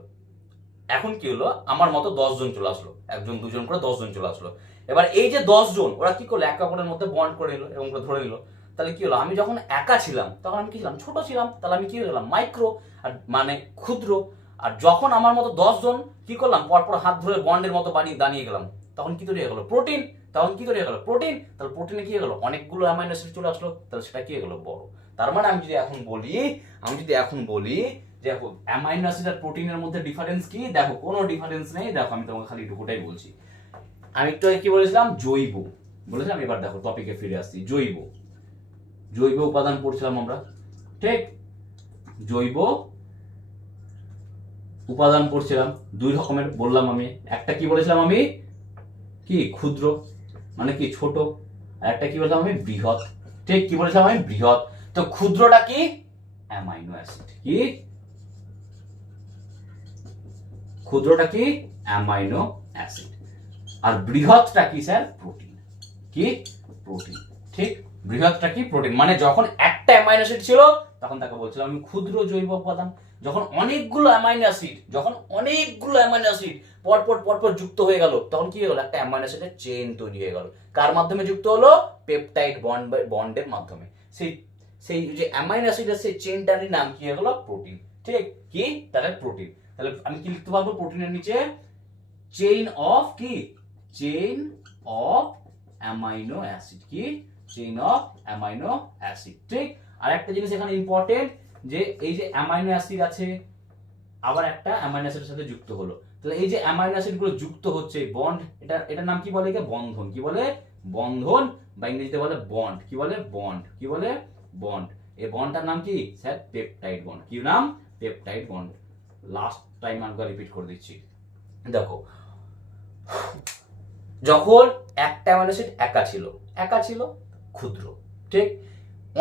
এখন কি হলো, আমার মতো 10 জন চলে আসলো, একজন দুজন করে 10 জন চলে আসলো। এবার এই যে 10 জন, ওরা কি করলো, একে অপরের মধ্যে বন্ড করে নিল এবং ধরে নিল। তাহলে কি হলো, আমি যখন একা ছিলাম তখন আমি কি ছিলাম, ছোট ছিলাম, তাহলে আমি কি হয়ে গেলাম, মাইক্রো, আর মানে ক্ষুদ্র। আর যখন আমার মতো 10 জন কি করলাম, পরপর হাত ধরে বন্ডের মতো দাঁড়িয়ে গেলাম, তখন কি তৈরি হয়ে গেল, প্রোটিন। তখন কি তৈরি হয়ে গেল, প্রোটিন। তাহলে প্রোটিনে কি হয়ে গেল, অনেকগুলো অ্যামাইনো অ্যাসিড চলে আসলো, তাহলে সেটা কি হয়ে গেল, বড়। তার মানে আমি যদি এখন বলি দেখো অ্যামাইনো অ্যাসিড আর প্রোটিনের মধ্যে ডিফারেন্স কি, দেখো কোনো ডিফারেন্স নেই। দেখো আমি তোমাকে খালি এটুকুটাই বলছি। আমি একটু কি বলেছিলাম, জৈব বলেছিলাম। এবার দেখো টপিকে ফিরে আসছি, জৈব উপাদান পড়ছিলাম আমরা। ঠিক, জৈব উপাদান পড়ছিলাম, দুই রকমের বললাম আমি। একটা কি বলেছিলাম আমি, কি, ক্ষুদ্র মানে কি ছোট, আর একটা কি বলেছিলাম আমি, বৃহৎ। ঠিক, কি বলেছিলাম আমি, বৃহৎ। তো ক্ষুদ্রটা কি, অ্যামাইনো অ্যাসিড। কি, ক্ষুদ্রটা কি, অ্যামাইনো অ্যাসিড। আর বৃহৎটা কি স্যার, প্রোটিন। কি, প্রোটিন। ঠিক, বৃহৎটা কি, প্রোটিন। মানে যখন একটা অ্যামাইনো অ্যাসিড ছিল তখন তাকে বলছিলাম আমি ক্ষুদ্র জৈব উপাদান। যখন অনেকগুলো অ্যামাইনো অ্যাসিড পরপর যুক্ত হয়ে গেল, তখন কি হয়ে গেল, একটা অ্যামাইনো অ্যাসিডের চেইন তৈরি হয়ে গেল। কার মাধ্যমে যুক্ত হলো, পেপটাইড বন্ডের মাধ্যমে। সেই যে অ্যামাইনো অ্যাসিডের সেই চেইনটারই নাম কি হয়ে গেল, প্রোটিন। ঠিক, কি, তাহলে প্রোটিন। তাহলে আমি কি লিখতে পারবো, প্রোটিনের নিচে চেইন অফ অ্যামাইনো অ্যাসিড। কি, চেইন অফ অ্যামাইনো অ্যাসিড। ঠিক, আর একটা জিনিস এখানে ইম্পর্টেন্ট, যে এই যে অ্যামাইনো অ্যাসিড আছে, আবার একটা অ্যামাইনো অ্যাসিডের সাথে যুক্ত হলো, তাহলে এই যে অ্যামাইনো অ্যাসিড গুলো যুক্ত হচ্ছে, বন্ড, এটার নাম কি বলে, বন্ধন। কি বলে, বন্ধন, বা ইংরেজিতে বলে বন্ড। কি বলে, বন্ড। কি বলে, বন্ড। এই বন্ডটার নাম কি স্যার, পেপটাইড বন্ড। কি নাম, পেপটাইড বন্ড। লাস্ট টাইম আমি রিপিট করে দিচ্ছি। দেখো, যখন একটা অ্যামাইনো অ্যাসিড একা ছিল, ক্ষুদ্র। ঠিক,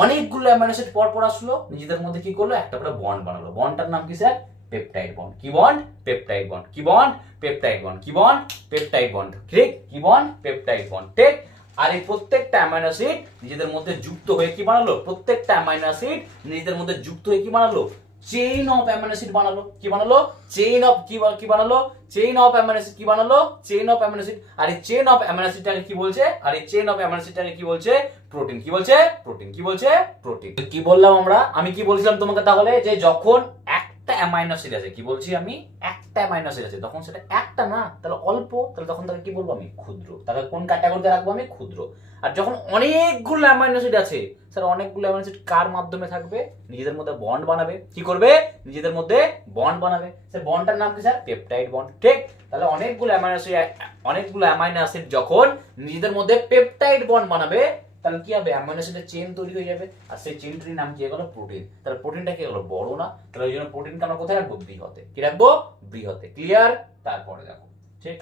অনেকগুলো অ্যামাইনো অ্যাসিড পরপর আসলো, নিজেদের মধ্যে কি করলো, একটা করে বন্ড বানালো। বন্ডটার নাম কি স্যার, পেপটাইড বন্ড। কি বন্ড? Peptide bond. কি বন্ড? Peptide bond. কি বন্ড? Peptide bond. ঠিক, কি বন্ড? Peptide bond. ঠিক। আর এই প্রত্যেকটা অ্যামাইনো অ্যাসিড নিজেদের মধ্যে যুক্ত হয়ে কি বানালো? প্রত্যেকটা অ্যামাইনো অ্যাসিড নিজেদের মধ্যে যুক্ত হয়ে কি বানালো? চেইন অফ অ্যামাইনো অ্যাসিড বানালো। কি বানালো? চেইন অফ কি বানালো? Chain of amino acid. কি বানালো? Chain of amino acid. আর এই চেইন অফ অ্যামাইনো অ্যাসিডটাকে কি বলছে? আর এই চেইন অফ অ্যামাইনো অ্যাসিডটাকে কি বলছে? প্রোটিন। কি বলছে? প্রোটিন। কি বলছে? প্রোটিন। কি বললাম আমরা? আমি কি বলছিলাম তোমাকে তাহলে? যে যখন একটা অ্যামাইনো অ্যাসিড আছে, কি বলছি আমি? একটা অ্যামাইনো অ্যাসিড আছে, তখন সেটা একটা না, তাহলে অল্প, তাহলে তখন তাকে কি বলবো আমি? ক্ষুদ্র। তাহলে কোন ক্যাটাগরিতে রাখবো আমি? ক্ষুদ্র। আর যখন অনেকগুলো অ্যামাইনো অ্যাসিড আছে, স্যার অনেকগুলো অ্যামাইনো অ্যাসিড কার মাধ্যমে থাকবে? নিজেদের মধ্যে বন্ড বানাবে। কি করবে? নিজেদের মধ্যে বন্ড বানাবে। স্যার বন্ডটার নাম কি স্যার? Peptide bond. ঠিক। তাহলে অনেকগুলো অ্যামাইনো অ্যাসিড যখন নিজেদের মধ্যে পেপটাইড বন্ড বানাবে, তাহলে কি হবে? অ্যামাইনো অ্যাসিডের চেইন তৈরি হয়ে যাবে, আর সেই চেইনটির নাম কি হয়ে গেল? প্রোটিন। তাহলে প্রোটিনটা কি হলো? বড় না, তাহলে ওই জন্য প্রোটিনকে আমরা কোথায় রাখবো? বৃহতে। কি রাখবো? বৃহতে। ক্লিয়ার? তারপরে দেখো, ঠিক,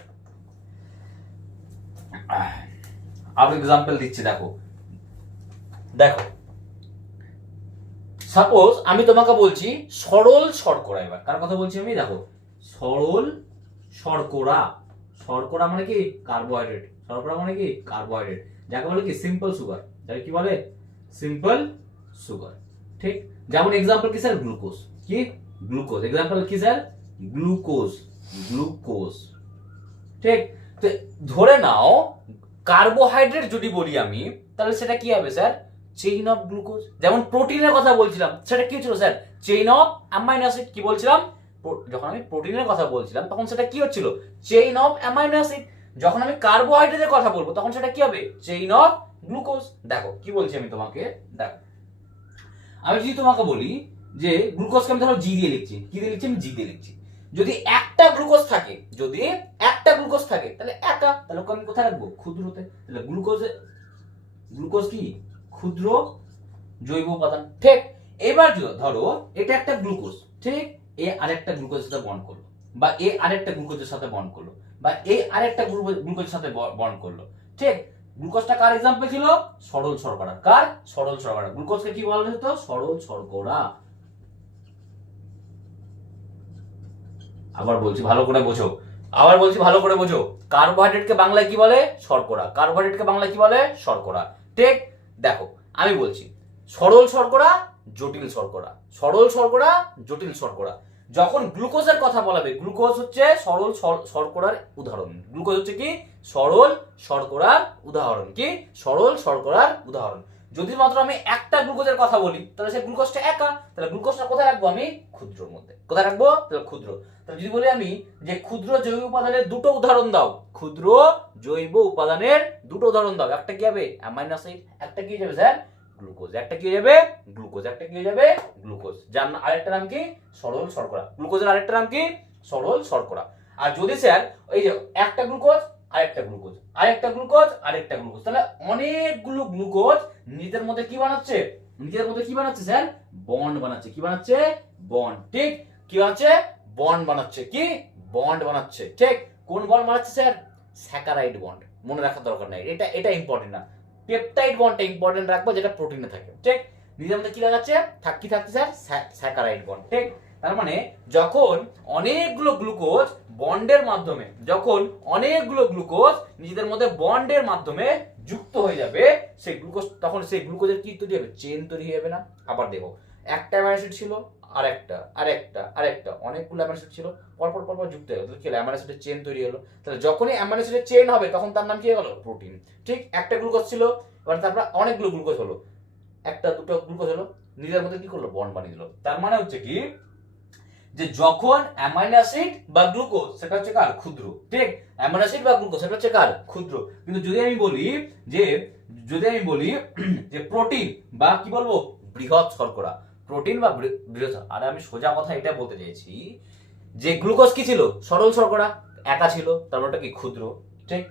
আবার এক্সাম্পল দিচ্ছি, দেখো দেখো সাপোজ আমি তোমাকে বলছি সরল শর্করা। এবার কার কথা বলছি আমি? দেখো, সরল শর্করা। শর্করা মানে কি? কার্বোহাইড্রেট। শর্করা মানে কি? কার্বোহাইড্রেট। যাকে বলে কি? Simple sugar. যাকে কি বলে? Simple sugar. ঠিক। যেমন এক্সাম্পল কি স্যার? গ্লুকোজ। কি? গ্লুকোজ। এক্সাম্পল কি স্যার? গ্লুকোজ। গ্লুকোজ। ঠিক। তো ধরে নাও কার্বোহাইড্রেট যদি বলি আমি, তাহলে সেটা কি হবে স্যার? Chain of glucose. যেমন প্রোটিনের কথা বলছিলাম, সেটা কি ছিল sir? Chain of amino acid. কি বলছিলাম? যখন আমি প্রোটিনের কথা বলছিলাম তখন সেটা কি হচ্ছিল? Chain of amino acid. যখন আমি কার্বোহাইড্রেটের কথা বলবো তখন সেটা কি হবে? Chain of glucose. দেখো কি বলছি আমি তোমাকে, দেখো আমি যদি তোমাকে বলি যে গ্লুকোজকে আমি ধরো জি দিয়ে লিখছি। কি দিয়ে লিখছি? আমি জি দিয়ে লিখছি। যদি একটা গ্লুকোজ থাকে, যদি একটা গ্লুকোজ থাকে, তাহলে একা, তাহলে আমি কোথায় রাখবো? ক্ষুদ্রতে। তাহলে গ্লুকোজ কি? ক্ষুদ্র জৈব উপাদান। ঠিক। এবার ধরো এটা একটা গ্লুকোজ, ঠিক, এ আরেকটা গ্লুকোজের সাথে বন্ড করলো, বা এ আরেকটা গ্লুকোজের সাথে বন্ড করলো, বা এ আরেকটা গ্লুকোজের সাথে বন্ড করলো। ঠিক। গ্লুকোজটা কার এক্সাম্পল ছিল? সরল শর্করা। কার? সরল শর্করা। গ্লুকোজকে কি বলা হতো? সরল শর্করা। আবার বলছি ভালো করে বোঝো, আবার বলছি ভালো করে বোঝো। কার্বোহাইড্রেটকে বাংলায় কি বলে? শর্করা। কার্বোহাইড্রেটকে বাংলায় কি বলে? শর্করা। ঠিক। দেখো আমি বলছি সরল শর্করা, জটিল শর্করা। সরল শর্করা, জটিল শর্করা। যখন গ্লুকোজের কথা বলাবে, গ্লুকোজ হচ্ছে সরল শর্করার উদাহরণ। গ্লুকোজ হচ্ছে কি? সরল শর্করার উদাহরণ। কি? সরল শর্করার উদাহরণ। যদি মাত্র আমি একটা গ্লুকোজের কথা বলি, তাহলে সে গ্লুকোজটা একা, তাহলে গ্লুকোজটা কোথায় রাখবো আমি? ক্ষুদ্রর মধ্যে। কোথায় রাখবো? তাহলে ক্ষুদ্র। তাহলে যদি বলি আমি যে ক্ষুদ্র জৈব উপাদানের দুটো উদাহরণ দাও, ক্ষুদ্র জৈব উপাদানের দুটো উদাহরণ দাও, একটা কি হবে? অ্যামাইনো অ্যাসিড, একটা কি যাবে স্যার? গ্লুকোজ। একটা কি হয়ে যাবে? গ্লুকোজ। একটা কি হয়ে যাবে? গ্লুকোজ। যার আরেকটা নাম কি? সরল শর্করা। গ্লুকোজের আরেকটা নাম কি? সরল শর্করা। আর যদি স্যার এই যে একটা গ্লুকোজ, আরেকটা গ্লুকোজ, আরেকটা গ্লুকোজ, আরেকটা গ্লুকোজ, তাহলে অনেকগুলো গ্লুকোজ নিজেদের মধ্যে কি বানাচ্ছে? নিজেদের মধ্যে কি বানাচ্ছে স্যার? বন্ড বানাচ্ছে। কি বানাচ্ছে? বন্ড। ঠিক। কি বানাচ্ছে? বন্ড বানাচ্ছে। কি? বন্ড বানাচ্ছে। ঠিক। কোন বন্ড বানাচ্ছে স্যার? Saccharide bond. মনে রাখার দরকার নাই, এটা ইম্পর্টেন্ট না। পেপটাইড বন্ডটা ইম্পর্টেন্ট রাখবো, যেটা প্রোটিনে থাকে। ঠিক। নিজের মধ্যে কি লাগাচ্ছে? কি থাকছে স্যার? Saccharide bond. ঠিক। তার মানে যখন অনেকগুলো গ্লুকোজ বন্ডের মাধ্যমে, যখন অনেকগুলো গ্লুকোজ নিজেদের মধ্যে বন্ডের মাধ্যমে যুক্ত হয়ে যাবে, সেই গ্লুকোজ, তখন সেই গ্লুকোজের কি তৈরি হবে? চেইন তৈরি হয়ে যাবে না? আবার দেখো, একটা অ্যামাইনো অ্যাসিড ছিল, আরেকটা, আরেকটা, আরেকটা, অনেকগুলো অ্যামাইনো অ্যাসিড ছিল, পরপর পরপর যুক্ত হয়ে গেল, তাহলে কি হলো? অ্যামাইনো অ্যাসিডের চেইন তৈরি হলো। তাহলে যখনই অ্যামাইনো অ্যাসিডের চেইন হবে, তখন তার নাম কি হয়ে গেল? প্রোটিন। ঠিক। একটা গ্লুকোজ ছিল, এবার তারপর অনেকগুলো গ্লুকোজ হলো, একটা দুটো গ্লুকোজ হলো, নিজের মধ্যে কি করলো? বন্ড বানিয়ে দিল। তার মানে হচ্ছে কি, যে যখন অ্যামাইনো অ্যাসিড বা গ্লুকোজ, সেটা হচ্ছে কার? ক্ষুদ্র। ঠিক। অ্যামাইনো অ্যাসিড বা গ্লুকোজ সেটা হচ্ছে কার? ক্ষুদ্র। কিন্তু যদি আমি বলি যে, যদি আমি বলি যে প্রোটিন বা কি বলবো? বৃহৎ শর্করা। প্রোটিন বা বৃহৎ, আরে আমি সোজা কথা এটা বলতে চাইছি যে গ্লুকোজ কি ছিল? সরল শর্করা, একা ছিল, তারপর ওটা কি? ক্ষুদ্র। ঠিক।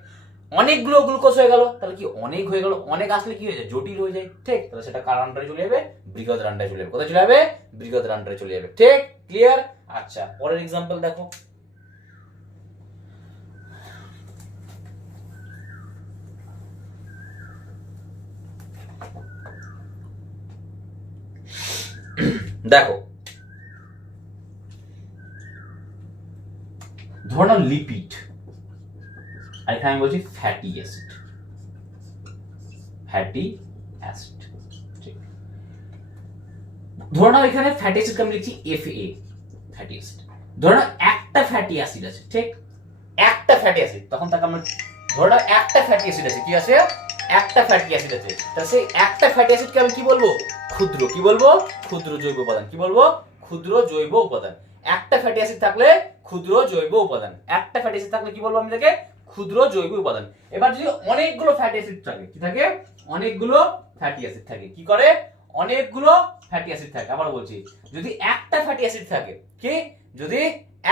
অনেকগুলো গ্লুকোজ হয়ে গেল, তাহলে কি? অনেক হয়ে গেল, অনেক আসলে কি হয়ে যায়? জটিল হয়ে যায়। ঠিক। তাহলে সেটা কার আন্ডারে চলে যাবে? বৃহৎ আন্ডারে চলে যাবে। কোথায় চলে যাবে? বৃহৎ আন্ডারে চলে যাবে। ঠিক। ক্লিয়ার? আচ্ছা, পরের এক্সাম্পল দেখো। দেখো ধরে নাও লিপিড, আর এখানে আমি বলছি ফ্যাটি অ্যাসিড, ফ্যাটি অ্যাসিড। ঠিক, ধরে নাও এখানে ফ্যাটি অ্যাসিডকে আমি লিখছি Fa, ফ্যাটি অ্যাসিড। ধরে নাও একটা ফ্যাটি অ্যাসিড আছে, ঠিক, একটা ফ্যাটি অ্যাসিড, তখন তাকে আমরা ধরে নাও একটা ফ্যাটি অ্যাসিড আছে, কি আছে, একটা ফ্যাটি অ্যাসিড আছে, তাহলে সেই একটা ফ্যাটি অ্যাসিডকে আমি কি বলবো, ক্ষুদ্র, কি বলবো, ক্ষুদ্র জৈব উপাদান, কি বলবো, ক্ষুদ্র জৈব উপাদান। একটা ফ্যাটি অ্যাসিড থাকলে ক্ষুদ্র জৈব উপাদান, একটা ফ্যাটি অ্যাসিড থাকলে কি বলবো আমি তাকে, ক্ষুদ্র জৈব উপাদান। এবার যদি অনেকগুলো ফ্যাটি অ্যাসিড থাকে, কি থাকে, অনেকগুলো ফ্যাটি অ্যাসিড থাকে, কি করে, অনেকগুলো ফ্যাটি অ্যাসিড থাকে। আবার বলছি, যদি একটা ফ্যাটি অ্যাসিড থাকে, কি, যদি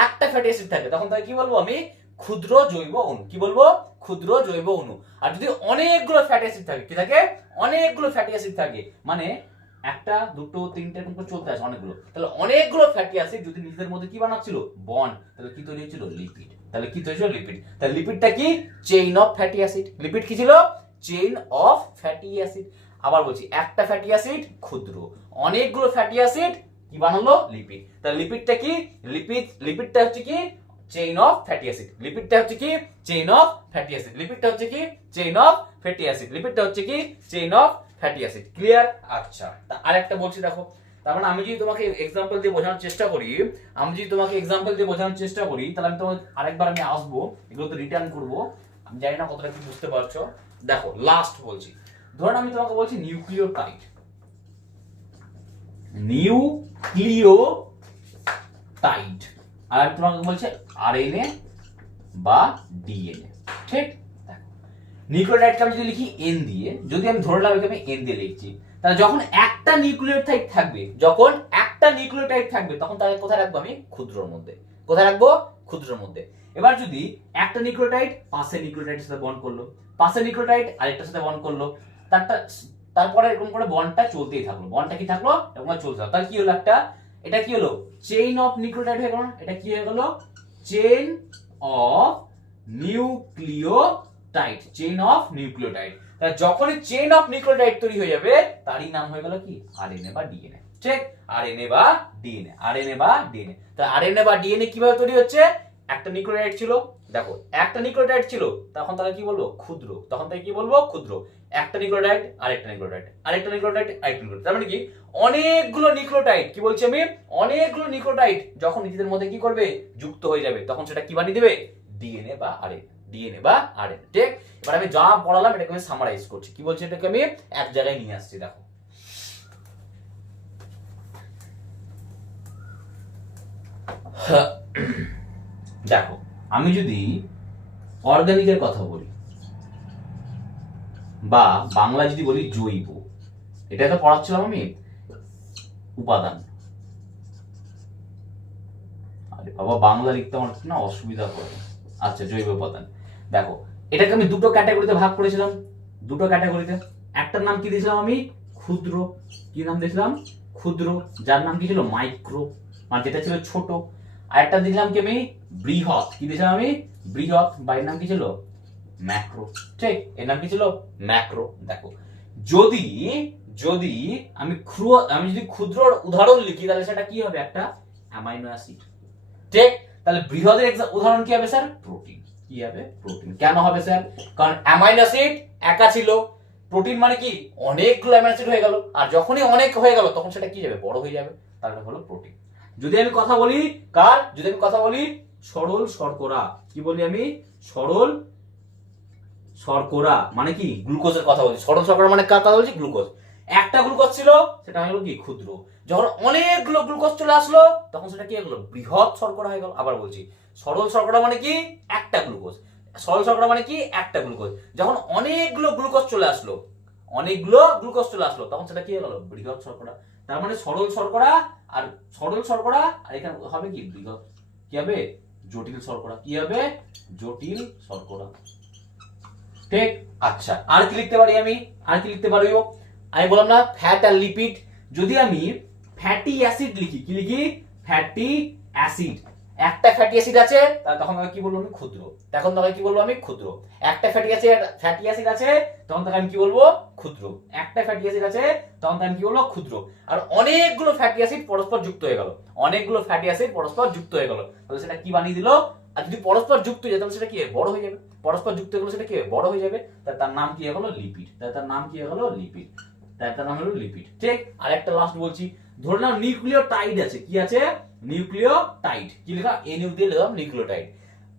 একটা ফ্যাটি অ্যাসিড থাকে, তখন তাকে কি বলবো আমি, ক্ষুদ্র জৈব অণু, কি বলবো, ক্ষুদ্র জৈব অণু। আর যদি অনেকগুলো ফ্যাটি অ্যাসিড থাকে, কি থাকে, অনেকগুলো ফ্যাটি অ্যাসিড থাকে, মানে একটা, দুটো, তিনটে এরকম করে চলতে আছে অনেকগুলো, তাহলে অনেকগুলো ফ্যাটি অ্যাসিড যদি নিজেদের মধ্যে কি বানাচ্ছিল, বন্ড, তাহলে কি তৈরি হচ্ছিল, লিপিড। তাহলে কি তৈরি হচ্ছিল, লিপিড। তাহলে লিপিডটা কি, chain of fatty acid. Lipid কি ছিল, চেইন অফ ফ্যাটি অ্যাসিড। আবার বলছি, একটা ফ্যাটি অ্যাসিড ক্ষুদ্র, অনেকগুলো ফ্যাটি অ্যাসিড কি বানালো, লিপিড। তাহলে লিপিডটা কি, লিপিডটা হচ্ছে কি, চেইন অফ ফ্যাটি অ্যাসিড। লিপিডটা হচ্ছে কি, চেইন অফ ফ্যাটি অ্যাসিড। লিপিডটা হচ্ছে কি, চেইন অফ ফ্যাটি অ্যাসিড। লিপিডটা হচ্ছে কি, chain of fatty acid. Clear? আচ্ছা, তা আরেকটা বলছি দেখো, তার মানে আমি যদি তোমাকে এক্সাম্পল দিয়ে বোঝানোর চেষ্টা করি, তাহলে আমি তোমাকে আরেকবার আমি আসবো, এগুলো তো রিটার্ন করবো, আমি জানি না কতটা কি বুঝতে পারছো। দেখো লাস্ট বলছি, ধরুন আমি তোমাকে বলছি নিউক্লিওটাইড, নিউক্লিওটাইড, আর আমি তোমাকে বলছি আরএনএ বা ডিএনএ। ঠিক, দেখো নিউক্লিওটাইডকে আমি যদি লিখি এন দিয়ে, যদি আমি ধরলাম একে আমি এন দিয়ে লিখছি, তাহলে যখন একটা নিউক্লিওটাইড থাকবে, যখন একটা নিউক্লিওটাইড থাকবে, তখন তাকে কোথায় রাখবো আমি, ক্ষুদ্রর মধ্যে। কোথায় রাখবো, ক্ষুদ্রর মধ্যে। এবার যদি একটা নিউক্লিওটাইড পাশের নিউক্লিওটাইডের সাথে বন্ড করলো, পাশের নিউক্লিওটাইড আরেকটার সাথে বন্ড করলো, তারপরে এরকম করে বন্ডটা চলতেই থাকলো, বন্ডটা কি থাকলো, এরকম করে চলতে থাকলো, তাহলে কি হলো, একটা, এটা কি হলো, চেইন অফ নিউক্লিওটাইড হয়ে গেল। এটা কি হয়ে গেল, chain of nucleotide, chain of nucleotide. তাহলে যখনই চেইন অফ নিউক্লিওটাইড তৈরি হয়ে যাবে, তারই নাম হয়ে গেল কি, আরএনএ বা ডিএনএ। ঠিক, আরএনএ বা ডিএনএ, আরএনএ বা ডিএনএ। তাহলে আরএনএ বা ডিএনএ কিভাবে তৈরি হচ্ছে, একটা নিউক্লিওটাইড ছিল, দেখো একটা নিউক্লিওটাইড ছিল, তখন তাকে কি বলবো, ক্ষুদ্র, তখন তাকে কি বলবো, ক্ষুদ্র। একটা নিউক্লিওটাইড, আরেকটা নিউক্লিওটাইড, আরেকটা নিউক্লিওটাইড, আরেকটা নিউক্লিওটাইড, তার মানে কি, অনেকগুলো নিউক্লিওটাইড, কি বলছি আমি, অনেকগুলো নিউক্লিওটাইড যখন নিজেদের মধ্যে কি করবে, যুক্ত হয়ে যাবে, তখন সেটা কি বানিয়ে দেবে, ডিএনএ বা আরএনএ, ডিএনএ বা আরএনএ। ঠিক, এবার আমি যা পড়ালাম এটাকে আমি সামারাইজ করছি, কি বলছি, এটাকে আমি এক জায়গায় নিয়ে আসছি। দেখো দেখো আমি যদি অর্গানিকের কথা বলি, বা বাংলা যদি বলি জৈব, এটা তো পড়াচ্ছিলাম আমি, উপাদান, আরে বাবা বাংলা লিখতে আমার না অসুবিধা করে। আচ্ছা, জৈব উপাদান। দেখো এটাকে আমি দুটো ক্যাটাগরিতে ভাগ করেছিলাম, দুটো ক্যাটাগরিতে। একটার নাম কি দিয়েছিলাম আমি, ক্ষুদ্র, কি নাম দিয়েছিলাম, ক্ষুদ্র, যার নাম কি ছিল, মাইক্রো, মানে যেটা ছিল ছোট। আর একটা দিলাম কি আমি, বৃহৎ, কি দিয়েছিলাম আমি, বৃহৎ, বা এর নাম কি ছিল, ম্যাক্রো। ঠিক, এর নাম কি ছিল, ম্যাক্রো। দেখো যদি যদি আমি যদি ক্ষুদ্রর উদাহরণ লিখি, তাহলে সেটা কি হবে, একটা অ্যামাইনো অ্যাসিড। ঠিক, তাহলে বৃহদের উদাহরণ কি হবে স্যার, প্রোটিন। কি হবে, প্রোটিন। কেন হবে স্যার, কারণ অ্যামাইনো অ্যাসিড একা ছিল, প্রোটিন মানে কি, অনেকগুলো অ্যামাইনো অ্যাসিড হয়ে গেল, আর যখনই অনেক হয়ে গেল তখন সেটা কি যাবে, বড় হয়ে যাবে, তারপরে হলো প্রোটিন। যদি আমি কথা বলি কার, যদি আমি কথা বলি সরল শর্করা, কি বলি আমি, সরল শর্করা মানে কি, গ্লুকোজের কথা বলছি। সরল শর্করা মানে কার কথা বলছি, গ্লুকোজ। একটা গ্লুকোজ ছিল, সেটা হলো কি, ক্ষুদ্র। যখন অনেকগুলো গ্লুকোজ চলে আসলো, তখন সেটা কি হয়ে গেল, বৃহৎ শর্করা হয়ে গেল। আবার বলছি, সরল শর্করা মানে কি, একটা গ্লুকোজ, সরল শর্করা মানে কি, একটা গ্লুকোজ। যখন অনেকগুলো গ্লুকোজ চলে আসলো, অনেকগুলো গ্লুকোজ চলে আসলো, তখন সেটা কি হয়ে গেল, বৃহৎ শর্করা। তার মানে সরল শর্করা আর এখানে হবে কি, বৃহৎ, কি হবে, জটিল শর্করা, কি হবে, জটিল শর্করা। ঠিক, আচ্ছা আর কি লিখতে পারি আমি, আর কি লিখতে পারি, আমি বললাম না ফ্যাট আর লিপিড। যদি আমি ফ্যাটি অ্যাসিড লিখি, কি লিখি, ফ্যাটি অ্যাসিড, একটা ফ্যাটি অ্যাসিড আছে, তাহলে তখন আমি কি বলবো, আমি ক্ষুদ্র। তখন তাহলে কি বলবো, আমি ক্ষুদ্র। একটা ফ্যাটি অ্যাসিড আছে, তখন তাকে আমি কি বলবো, ক্ষুদ্র। একটা ফ্যাটি অ্যাসিড আছে, তখন তাকে আমি কি বলবো, ক্ষুদ্র। আর অনেকগুলো ফ্যাটি অ্যাসিড পরস্পর যুক্ত হয়ে গেল, অনেকগুলো ফ্যাটি অ্যাসিড পরস্পর যুক্ত হয়ে গেল, তাহলে সেটা কি বানিয়ে দিল, আর যদি পরস্পর যুক্ত হয়ে যায় তাহলে সেটা কি বড় হয়ে যাবে, পরস্পর যুক্ত হয়ে গেলে সেটা কি বড় হয়ে যাবে, তার নাম কি হলো লিপিড, তার নাম কি হলো লিপিড, তার নাম হলো লিপিড। ঠিক, আর একটা লাস্ট বলছি, ধরে নাও নিউক্লিওটাইড আছে, কি আছে নিউক্লিওটাইড, কি লেখা NU দিয়ে লিখলাম নিউক্লিওটাইড।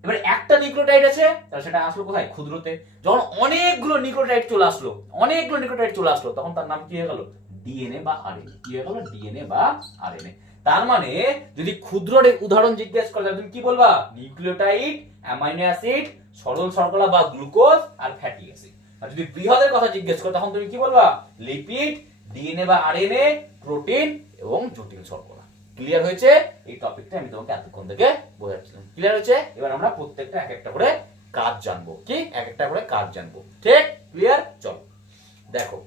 এবার একটা নিউক্লিওটাইড আছে, তাহলে সেটা আসলো কোথায় ক্ষুদ্রতে, যখন অনেকগুলো নিউক্লিওটাইড চলে আসলো, অনেকগুলো নিউক্লিওটাইড চলে আসলো তখন তার নাম কি হয়ে গেল ডিএনএ বা আরএনএ, কি হয়ে গেল ডিএনএ বা আরএনএ। তার মানে যদি ক্ষুদ্র উদাহরণ জিজ্ঞেস করে তুমি কি বলবা নিউক্লিওটাইড, অ্যামাইনো অ্যাসিড, সরল শর্করা বা গ্লুকোজ আর ফ্যাটি অ্যাসিড। আর যদি বৃহদের কথা জিজ্ঞেস করে তখন তুমি কি বলবা লিপিড, ডিএনএ বা আরএনএ, প্রোটিন এবং জটিল শর্করা। ক্লিয়ার হয়েছে? এই টপিকটা আমি তোমাকে এতক্ষণ থেকে বোঝাচ্ছিলাম। ক্লিয়ার হয়েছে? এবার আমরা প্রত্যেকটা এক একটা করে কাজ জানবো, কি এক একটা করে কাজ জানবো। ঠিক, ক্লিয়ার? চলো দেখো,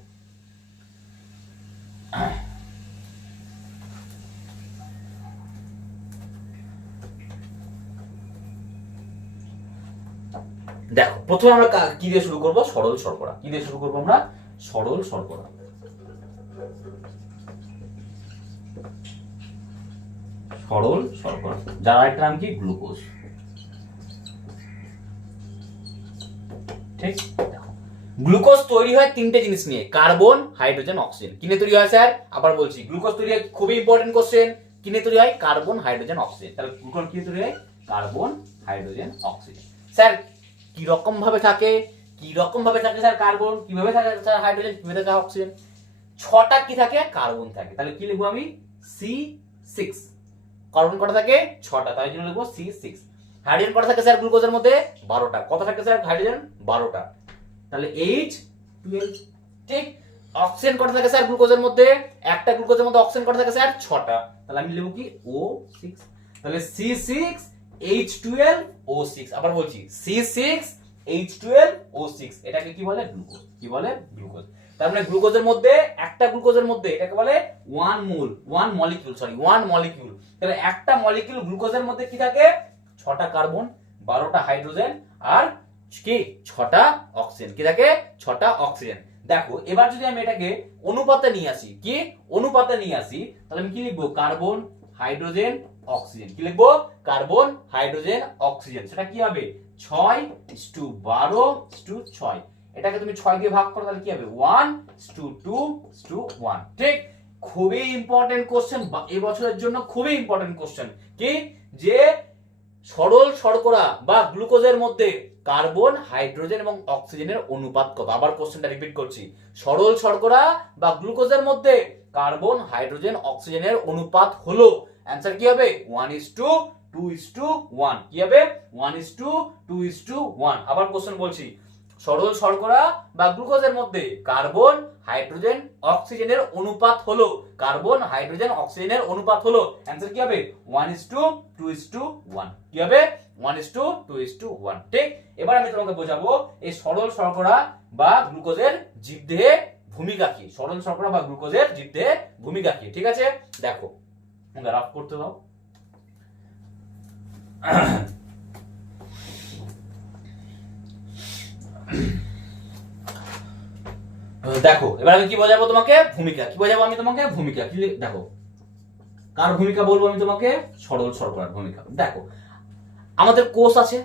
দেখো প্রথমে আমরা কি দিয়ে শুরু করব, সরল শর্করা। কি দিয়ে শুরু করব আমরা? সরল শর্করা। সরল শর্করা, যার আরেকটা নাম কি গ্লুকোজ। ঠিক, দেখো গ্লুকোজ তৈরি হয় তিনটে জিনিস নিয়ে, কার্বন, হাইড্রোজেন, অক্সিজেন। কিনে তৈরি হয় স্যার? আবার বলছি, গ্লুকোজ তৈরি হয়, খুবই ইম্পর্টেন্ট কোশ্চেন, কিনে তৈরি হয় কার্বন, হাইড্রোজেন, অক্সিজেন। তাহলে গ্লুকোজ কি তৈরি হয়? Carbon, hydrogen, oxygen. স্যার কি রকম ভাবে থাকে, কি রকম ভাবে থাকে স্যার কার্বন, কিভাবে থাকে স্যার হাইড্রোজেন, কিভাবে থাকে অক্সিজেন? ছটা কি থাকে? কার্বন থাকে। তাহলে কি লিখবো আমি? C6। কার্বন কটা থাকে? ছটা, তাই জন্য লিখবো C6। হাইড্রোজেন কটা থাকে স্যার গ্লুকোজের মধ্যে? 12টা। কত থাকে স্যার হাইড্রোজেন? 12টা, তাহলে H12। ঠিক, অক্সিজেন কটা থাকে স্যার গ্লুকোজের মধ্যে? একটা গ্লুকোজের মধ্যে অক্সিজেন কটা থাকে স্যার? 6টা, তাহলে আমি লিখবো কি O6। তাহলে C6H12O6। আবার বলছি C6H12O6, এটাকে কি বলে? গ্লুকোজ। কি বলে? গ্লুকোজ। তার মানে গ্লুকোজের মধ্যে, একটা গ্লুকোজের মধ্যে এটাকে বলে 1 মোল, 1 মলিকিউল, সরি 1 মলিকিউল। তাহলে একটা মলিকিউল গ্লুকোজের মধ্যে কি থাকে? 6টা কার্বন, 12টা হাইড্রোজেন আর কি 6টা অক্সিজেন। কি থাকে? 6টা অক্সিজেন। দেখো এবার যদি আমি এটাকে অনুপাতে নিয়ে আসি, কি অনুপাতে নিয়ে আসি, তাহলে আমি কি লিখবো? Carbon, hydrogen, oxygen. কি লিখবো? Carbon, hydrogen, oxygen. সেটা কি হবে? 6:12:6। এটাকে তুমি 6 দিয়ে ভাগ করো তাহলে কি হবে? 1:2:1। ঠিক, খুবই ইম্পর্টেন্ট কোশ্চেন এই বছরের জন্য, খুবই ইম্পর্টেন্ট কোশ্চেন। কি যে সরল শর্করা বা গ্লুকোজের মধ্যে কার্বন, হাইড্রোজেন এবং অক্সিজেনের অনুপাত কত? আবার কোশ্চেনটা রিপিট করছি, সরল শর্করা বা গ্লুকোজের মধ্যে কার্বন, হাইড্রোজেন, অক্সিজেনের অনুপাত হলো, অ্যানসার কি হবে? 1:2:1। কি হবে? 1:2:1। আবার কোশ্চেন বলছি, সরল শর্করা বা গ্লুকোজের মধ্যে কার্বন, হাইড্রোজেন, অক্সিজেনের অনুপাত হলো, কার্বন, হাইড্রোজেন, অক্সিজেনের অনুপাত হলো, অ্যানসার কি হবে? 1:2:1। কি হবে? 1:2:1। ঠিক, এবার আমি তোমাকে বোঝাবো এই সরল শর্করা বা গ্লুকোজের জীবদেহে ভূমিকা কি, সরল শর্করা বা গ্লুকোজের জীবদেহে ভূমিকা কি। ঠিক আছে, দেখো রাফ করতে দাও। দেখো এবার আমি কি বোঝাবো তোমাকে? ভূমিকা। কি বোঝাবো আমি তোমাকে? ভূমিকা। কি দেখো, কার ভূমিকা বলবো আমি তোমাকে? সরল শর্করার ভূমিকা। দেখো আমাদের কোষ আছে,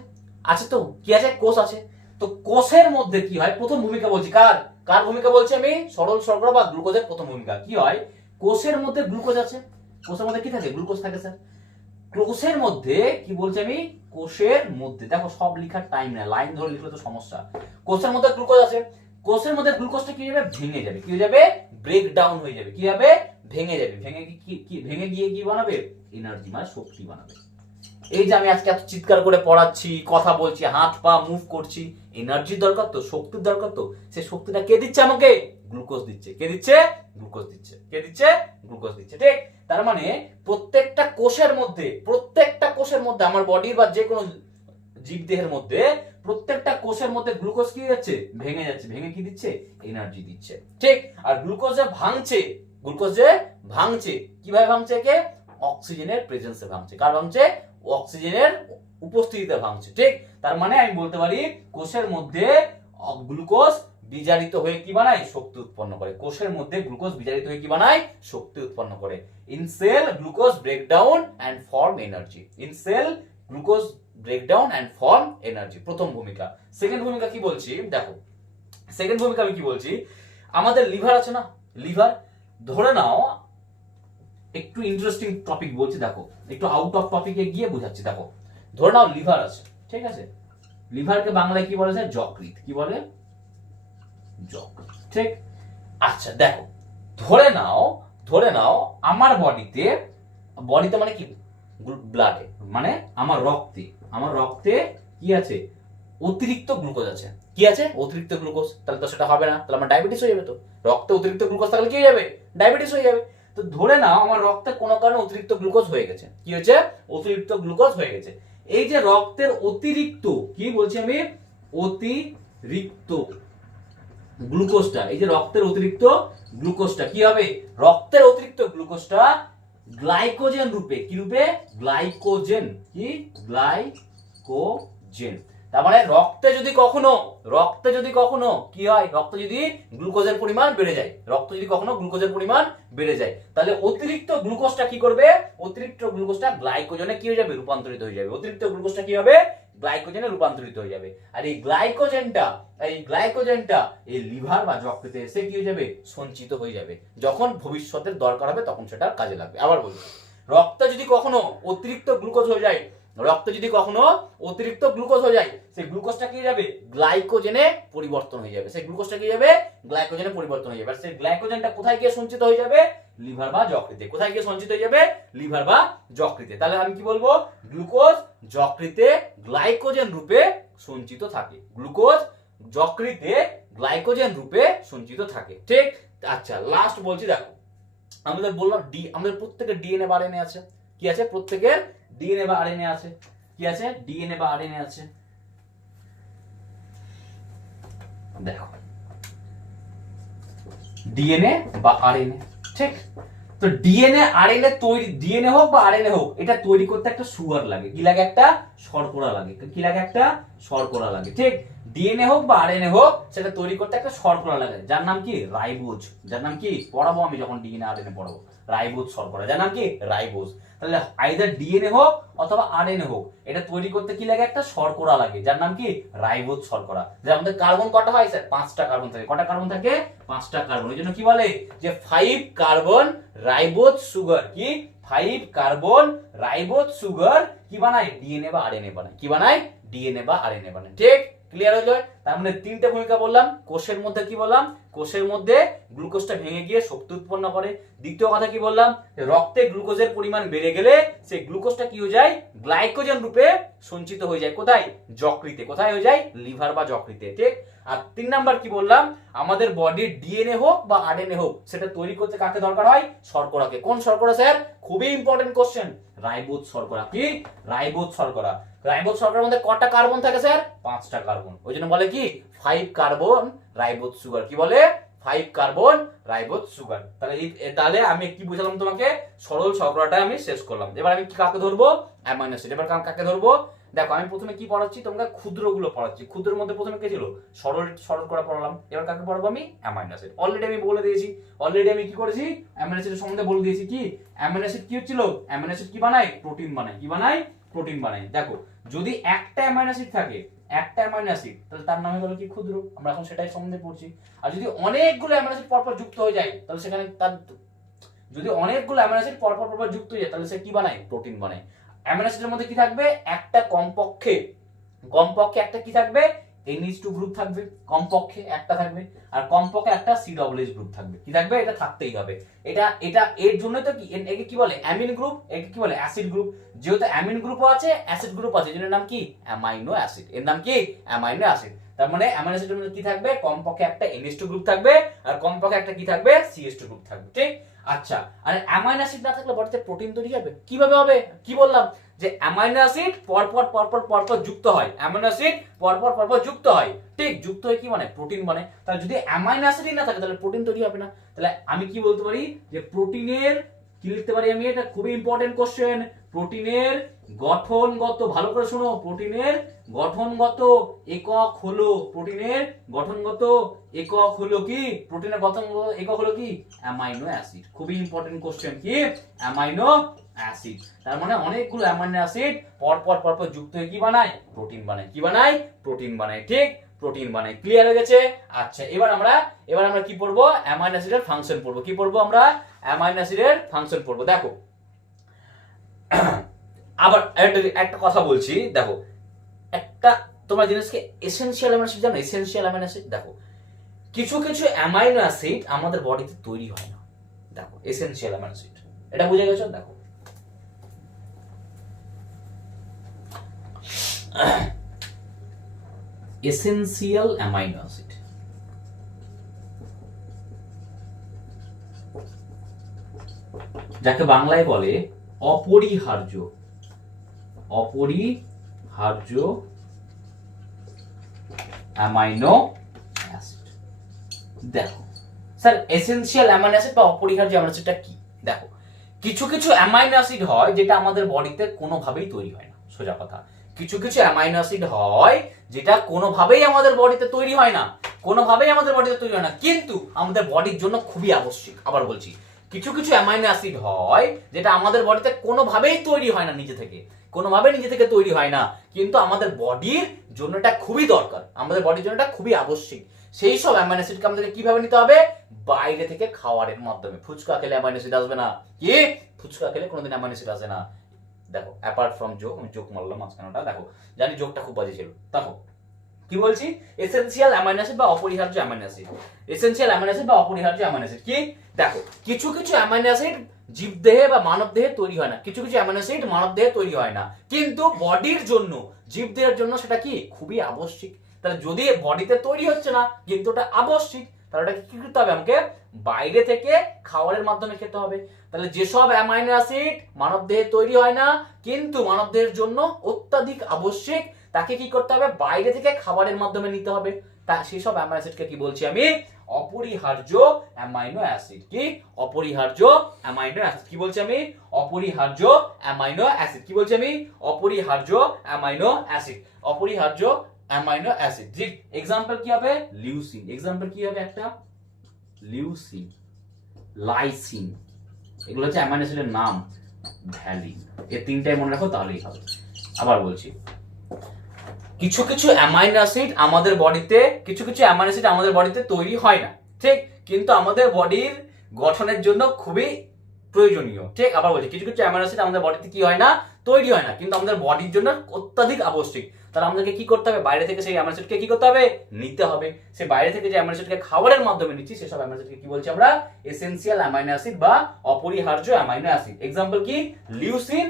আছে তো, কি আছে? কোষ আছে। তো কোষের মধ্যে কি হয়? প্রথম ভূমিকা বলছি কার, কার ভূমিকা বলছি আমি? সরল শর্করা বা গ্লুকোজের প্রথম ভূমিকা কি হয়? কোষের মধ্যে গ্লুকোজ আছে, কোষের মধ্যে কি থাকে? গ্লুকোজ থাকে স্যার। কোষের মধ্যে কি বলছি আমি? কোষের মধ্যে, দেখো সব লেখার টাইম না, লাইন ধরে লিখলে তো সমস্যা। কোষের মধ্যে গ্লুকোজ আছে, কোষের মধ্যে গ্লুকোজটা কি যাবে? ভেঙে যাবে। কি হয়ে যাবে? ব্রেক ডাউন হয়ে যাবে। কি হবে? ভেঙে যাবে। ভেঙে গিয়ে কি বানাবে? এনার্জি, মানে শক্তি বানাবে। এই যে আমি আজকে এত চিৎকার করে পড়াচ্ছি, কথা বলছি, হাত পা মুভ করছি, এনার্জির দরকার তো, শক্তির দরকার তো। সেই শক্তিটা কে দিচ্ছে আমাকে? গ্লুকোজ দিচ্ছে। কে দিচ্ছে? গ্লুকোজ দিচ্ছে। কে দিচ্ছে? গ্লুকোজ দিচ্ছে। ঠিক, তার মানে প্রত্যেকটা কোষের মধ্যে, প্রত্যেকটা কোষের মধ্যে, আমার বডির বা যে কোনো জীবদেহের মধ্যে প্রত্যেকটা কোষের মধ্যে গ্লুকোজ কি যাচ্ছে? ভেঙে যাচ্ছে। ভেঙে কি দিচ্ছে? এনার্জি দিচ্ছে। ঠিক, আর গ্লুকোজ যে ভাঙছে, গ্লুকোজ যে ভাঙছে, কিভাবে ভাঙছে? কে? অক্সিজেনের প্রেজেন্সে ভাঙছে। কার ভাঙছে? অক্সিজেনের উপস্থিতিতে ভাঙছে। ঠিক, তার মানে আমি বলতে পারি কোষের মধ্যে গ্লুকোজ বিজারিত হয়ে কি বানায়? শক্তি উৎপন্ন করে। কোষের মধ্যে গ্লুকোজ বিজারিত হয়ে কি বানায়? শক্তি উৎপন্ন করে। In cell glucose break down and form energy. In cell glucose break down and form energy. প্রথম ভূমিকা। সেকেন্ড ভূমিকা কি বলছি দেখো, সেকেন্ড ভূমিকা আমি কি বলছি, আমাদের লিভার আছে না, লিভার, ধরে নাও একটু ইন্টারেস্টিং টপিক বলছি, দেখো একটু আউট অফ টপিকে গিয়ে বোঝাচ্ছি। দেখো ধরে নাও লিভার আছে, ঠিক আছে, লিভারকে বাংলায় কি বলে, যকৃৎ, কি বলে, যকৃৎ, ঠিক। আচ্ছা দেখো, ধরে নাও আমার বডিতে মানে কি, ব্লাডে, মানে আমার রক্তে কি আছে, অতিরিক্ত গ্লুকোজ আছে। কি আছে, অতিরিক্ত গ্লুকোজ। তাহলে তো সেটা হবে না, তাহলে আমার ডায়াবেটিস হয়ে যাবে। তো রক্তে অতিরিক্ত গ্লুকোজ থাকলে কি হয়ে যাবে, ডায়াবেটিস হয়ে যাবে। তো ধরে নাও আমার রক্তে কোনো কারণে অতিরিক্ত গ্লুকোজ হয়ে গেছে। কি হয়েছে, অতিরিক্ত গ্লুকোজ হয়ে গেছে। এই যে রক্তের অতিরিক্ত, কি বলছি আমি, অতিরিক্ত গ্লুকোজটা, এই যে রক্তের অতিরিক্ত গ্লুকোজটা কি হবে, রক্তের অতিরিক্ত গ্লুকোজটা গ্লাইকোজেন রূপে, কি রূপে, গ্লাইকোজেন, কি, গ্লাইকোজেন। তার মানে রক্তে যদি কখনো কি হয়, রক্তে যদি গ্লুকোজের পরিমাণ বেড়ে যায়, তাহলে অতিরিক্ত গ্লুকোজটা কি করবে, অতিরিক্ত গ্লুকোজটা গ্লাইকোজেনে কি হয়ে যাবে, রূপান্তরিত হয়ে যাবে। অতিরিক্ত গ্লুকোজটা কি হবে, গ্লাইকোজেনে রূপান্তরিত হয়ে যাবে। আর এই গ্লাইকোজেনটা এই লিভার বা যকৃতে এসে কি হয়ে যাবে, সঞ্চিত হয়ে যাবে। যখন ভবিষ্যতের দরকার হবে তখন সেটা কাজে লাগবে। আবার বলি, রক্তে যদি কখনো অতিরিক্ত গ্লুকোজ হয়ে যায়, সেই গ্লুকোজটা কি যাবে, গ্লাইকোজেনে পরিবর্তন হয়ে যাবে। সেই গ্লাইকোজেনটা কোথায় গিয়ে সঞ্চিত হয়ে যাবে, লিভার বা যকৃতে। কোথায় গিয়ে সঞ্চিত হয়ে যাবে, লিভার বা যকৃতে। তাহলে আমি কি বলবো, গ্লুকোজ যকৃতে গ্লাইকোজেন রূপে সঞ্চিত থাকে, ঠিক। আচ্ছা লাস্ট বলছি, দেখো আমাদের বললাম আমাদের প্রত্যেকের ডিএনএ বা আরএনএ আছে। কি আছে, প্রত্যেকের ডিএনএ বা আরএনএ আছে। কি আছে, ডিএনএ বা আরএনএ আছে। দেখো ডিএনএ বা আরএনএ, ঠিক। তো ডিএনএ আরএনএ তৈরি, ডিএনএ হোক বা আরএনএ হোক, এটা তৈরি করতে একটা সুগার লাগে। কি লাগে, একটা শর্করা লাগে। কি লাগে, একটা শর্করা লাগে, ঠিক। ডিএনএ হোক বা আরএনএ হোক, সেটা তৈরি করতে একটা শর্করা লাগে, যার নাম কি, রাইবোজ। যার নাম কি, পড়াবো আমি যখন ডিএনএ আরএনএ পড়াবো, রাইবোজ শর্করা, যার নাম কি, রাইবোজ। তাহলে আইদার ডিএনএ হোক অথবা আরএনএ হোক, এটা তৈরি করতে কি লাগে, একটা শর্করা লাগে, যার নাম কি, রাইবোজ শর্করা। যে আমাদের কার্বন কটা হয় স্যার, 5টা কার্বন থাকে। কটা কার্বন থাকে, 5টা কার্বন। এই জন্য কি বলে, যে 5 কার্বন রাইবোজ সুগার, কি 5 কার্বন রাইবোজ সুগার কি বানায়, ডিএনএ বা আরএনএ বানায়। কি বানায়, ডিএনএ বা আরএনএ বানায়, ঠিক। ক্লিয়ার হয়ে যায়। তার মানে 3টে ভূমিকা বললাম। কোষের মধ্যে কি বললাম, কোষের মধ্যে গ্লুকোজটা ভেঙে গিয়ে শক্তি উৎপন্ন করে। দ্বিতীয় কথা কি বললাম, রক্তে গ্লুকোজের পরিমাণ বেড়ে গেলে সেই গ্লুকোজটা কি হয়ে যায়, গ্লাইকোজেন রূপে সঞ্চিত হয়ে যায়। কোথায়, যকৃতে। কোথায় হয়ে যায়, লিভার বা যকৃতে, ঠিক। আর 3 নাম্বার কি বললাম, আমাদের বডির ডিএনএ হোক বা আরএনএ হোক, সেটা তৈরি করতে কাকে দরকার হয়, শর্করাকে। কোন শর্করা স্যার, খুবই ইম্পর্টেন্ট কোশ্চেন, রাইবোজ শর্করা। কি, রাইবোজ শর্করা। রাইবোজ শর্করার মধ্যে কটা কার্বন থাকে স্যার, 5টা কার্বন। ওই জন্য বলে কি 5 কার্বন রাইবোজ সুগার। কি বলে, 5 কার্বন রাইবোজ সুগার। তাহলে আমি কি বুঝালাম তোমাকে, সরল শর্করাটা আমি শেষ করলাম। এবার আমি কাকে ধরবো, অ্যামাইনো অ্যাসিড। এবার কাকে ধরবো, দেখো আমি প্রথমে কি পড়াচ্ছি, তোমাকে ক্ষুদ্রগুলো পড়াচ্ছি। ক্ষুদ্রের মধ্যে প্রথমে কে ছিল, সরল করা পড়ালাম। এবার কাকে পড়াবো আমি, অ্যামাইনো অ্যাসিড। অলরেডি আমি বলে দিয়েছি, আমি কি করেছি, অ্যামাইনো অ্যাসিডের সম্বন্ধে বলে দিয়েছি। কি অ্যামাইনো অ্যাসিড কি হচ্ছিল, অ্যামাইনো অ্যাসিড কি বানায়, প্রোটিন বানায়। কি বানায়, প্রোটিন বানায়। দেখো যদি একটা অ্যামাইনো অ্যাসিড থাকে, তাহলে তার নামে হলো কি, ক্ষুদ্র। আমরা এখন সেটাই সম্বন্ধে পড়ছি। আর যদি অনেকগুলো অ্যামাইনো অ্যাসিড পরপর যুক্ত হয়ে যায়, তাহলে সেখানে তাহলে সে কি বানায়, প্রোটিন বানায়। অ্যামাইনো অ্যাসিডের মধ্যে কি থাকবে, একটা কমপক্ষে একটা কি থাকবে, NH2 গ্রুপ থাকবে, কমপক্ষে একটা থাকবে। আর কমপক্ষে একটা COOH গ্রুপ থাকবে। কি থাকবে, এটা থাকতেই হবে। এটা এর জন্য তো কি, একে কি বলে, অ্যামিন গ্রুপ, একে কি বলে, অ্যাসিড গ্রুপ। যেহেতু অ্যামিন গ্রুপও আছে, অ্যাসিড গ্রুপ আছে, এর নাম কি, অ্যামাইনো অ্যাসিড। এর নাম কি, অ্যামাইনো অ্যাসিড। তার মানে অ্যামাইনো অ্যাসিডের মধ্যে কি থাকবে, কমপক্ষে একটা NH2 গ্রুপ থাকবে, আর কমপক্ষে একটা কি থাকবে, CH2 গ্রুপ থাকবে, ঠিক। আচ্ছা, আর অ্যামাইনো অ্যাসিড না থাকলে বডিতে প্রোটিন তৈরি হবে কিভাবে হবে, কি বললাম, যে অ্যামাইনো অ্যাসিড পরপর যুক্ত হয়। অ্যামাইনো অ্যাসিড পরপর যুক্ত হয়, ঠিক। যুক্ত হয়ে কি মানে, প্রোটিন বনে। তাহলে যদি অ্যামাইনো অ্যাসিডই না থাকে, তাহলে প্রোটিন তৈরি হবে না। তাহলে আমি কি বলতে পারি, যে প্রোটিনের কি লিখতে পারি আমি, এটা খুবই ইম্পর্টেন্ট কোশ্চেন। প্রোটিনের গঠনগত, ভালো করে শোনো, প্রোটিনের গঠনগত একক হলো, কি, প্রোটিনের গঠনগত একক হলো কি, অ্যামাইনো অ্যাসিড। খুবই ইম্পর্টেন্ট কোশ্চেন, কি, অ্যামাইনো অ্যাসিড। তার মানে অনেকগুলো অ্যামাইনো অ্যাসিড পরপর যুক্ত হয়ে কি বানায়? প্রোটিন বানায়। কি বানায়? প্রোটিন বানায়। ঠিক, প্রোটিন বানায়। ক্লিয়ার হয়ে গেছে? আচ্ছা, এবার আমরা কি পড়বো? অ্যামাইনো অ্যাসিডের ফাংশন পড়বো। কি পড়বো আমরা? অ্যামাইনো অ্যাসিডের ফাংশন পড়বো। দেখো আবার একটা কথা বলছি, দেখো একটা তোমরা জিনিসকে এসেনশিয়াল অ্যামাইনো অ্যাসিড জানো? এসেনশিয়াল অ্যামাইনো অ্যাসিড, দেখো কিছু অ্যামাইনো অ্যাসিড আমাদের বডিতে তৈরি হয় না। দেখো এসেনশিয়াল অ্যামাইনো অ্যাসিড, এটা বুঝে গেছো? দেখো এসেনশিয়াল অ্যামাইনো অ্যাসিড, যাকে বাংলায় বলে অপরিহার্য অ্যামাইনো অ্যাসিড। দেখো স্যার এসেনশিয়াল অ্যামাইনো অ্যাসিড বা অপরিহার্য অ্যামাইনো অ্যাসিডটা কি? দেখো কিছু অ্যামাইনো অ্যাসিড হয় যেটা আমাদের বডিতে কোনোভাবেই তৈরি হয় না। সোজা কথা, কিছু অ্যামাইনো অ্যাসিড হয় যেটা কোনোভাবেই আমাদের বডিতে তৈরি হয় না, কিন্তু আমাদের বডির জন্য খুবই আবশ্যিক। আবার বলছি, কিছু অ্যামাইনো অ্যাসিড হয় যেটা আমাদের বডিতে কোনোভাবেই তৈরি হয় না, নিজে থেকে তৈরি হয় না, কিন্তু আমাদের বডির জন্য এটা খুবই দরকার, আমাদের বডির জন্য এটা খুবই আবশ্যিক। সেই সব অ্যামাইনো অ্যাসিডকে আমাদেরকে কিভাবে নিতে হবে? বাইরে থেকে খাওয়ারের মাধ্যমে। ফুচকা খেলে অ্যামাইনো অ্যাসিড আসবে না। কি? ফুচকা খেলে কোনোদিন অ্যামাইনো অ্যাসিড আসে না। দেখো অ্যাপার্ট ফ্রম জোক, আমি জোক মারলাম মাঝখানটা, দেখো জানি জোকটা খুব বাজে ছিল। দেখো কি বলছি? এসেনশিয়াল অ্যামাইনো অ্যাসিড বা অপরিহার্য amino acid. Essential amino acid বা অপরিহার্য অ্যামাইনো অ্যাসিড কি? দেখো কিছু অ্যামাইনো অ্যাসিড জীবদেহে বা মানব দেহে তৈরি হয় না, কিছু অ্যামাইনো অ্যাসিড মানব দেহে তৈরি হয় না, কিন্তু বডির জন্য, জীবদেহের জন্য সেটা কি? খুবই আবশ্যিক। তাহলে যদি বডিতে তৈরি হচ্ছে না কিন্তু ওটা আবশ্যিক, তাহলে ওটা কি করতে হবে? আমাকে বাইরে থেকে খাবারের মাধ্যমে খেতে হবে। তাহলে যেসব অ্যামাইনো অ্যাসিড মানব দেহে তৈরি হয় না কিন্তু মানব দেহের জন্য অত্যাধিক আবশ্যিক, তাকে কি করতে হবে? বাইরে থেকে খাবারের মাধ্যমে নিতে হবে। তা সেসব অ্যামাইনো অ্যাসিডকে কি বলছি আমি? অপরিহার্য অ্যামাইনো অ্যাসিড। কি? অপরিহার্য অ্যামাইনো অ্যাসিড। কি বলছি আমি? অপরিহার্য অ্যামাইনো অ্যাসিড। কি বলছি আমি? অপরিহার্য অ্যামাইনো অ্যাসিড। অপরিহার্য অ্যামাইনো অ্যাসিড। ঠিক, এক্সাম্পল কি হবে? লিউসিন। এক্সাম্পল কি হবে? একটা লিউসিন, লাইসিন, এগুলো হচ্ছে অ্যামাইনো অ্যাসিডের নাম। ভ্যালিন, এই তিনটাই মনে রাখো তাহলেই হবে। আবার বলছি, কিছু অ্যামাইনো অ্যাসিড আমাদের বডিতে তৈরি হয় না, ঠিক, কিন্তু আমাদের বডির গঠনের জন্য খুবই প্রয়োজনীয়। ঠিক, আবার বলছি, কিছু অ্যামাইনো অ্যাসিড আমাদের বডিতে কি হয় না? তৈরি হয় না, কিন্তু আমাদের বডির জন্য অত্যাধিক আবশ্যিক। তাহলে আমাদেরকে কি করতে হবে? বাইরে থেকে সেই অ্যামাইনো অ্যাসিডকে কি করতে হবে? নিতে হবে। সে বাইরে থেকে যে অ্যামাইনো অ্যাসিডকে খাবারের মাধ্যমে নিচ্ছি, সেসব অ্যামাইনো অ্যাসিডকে কি বলছি আমরা? এসেনশিয়াল অ্যামাইনো অ্যাসিড বা অপরিহার্য অ্যামাইনো অ্যাসিড। এক্সাম্পল কি? Leucine,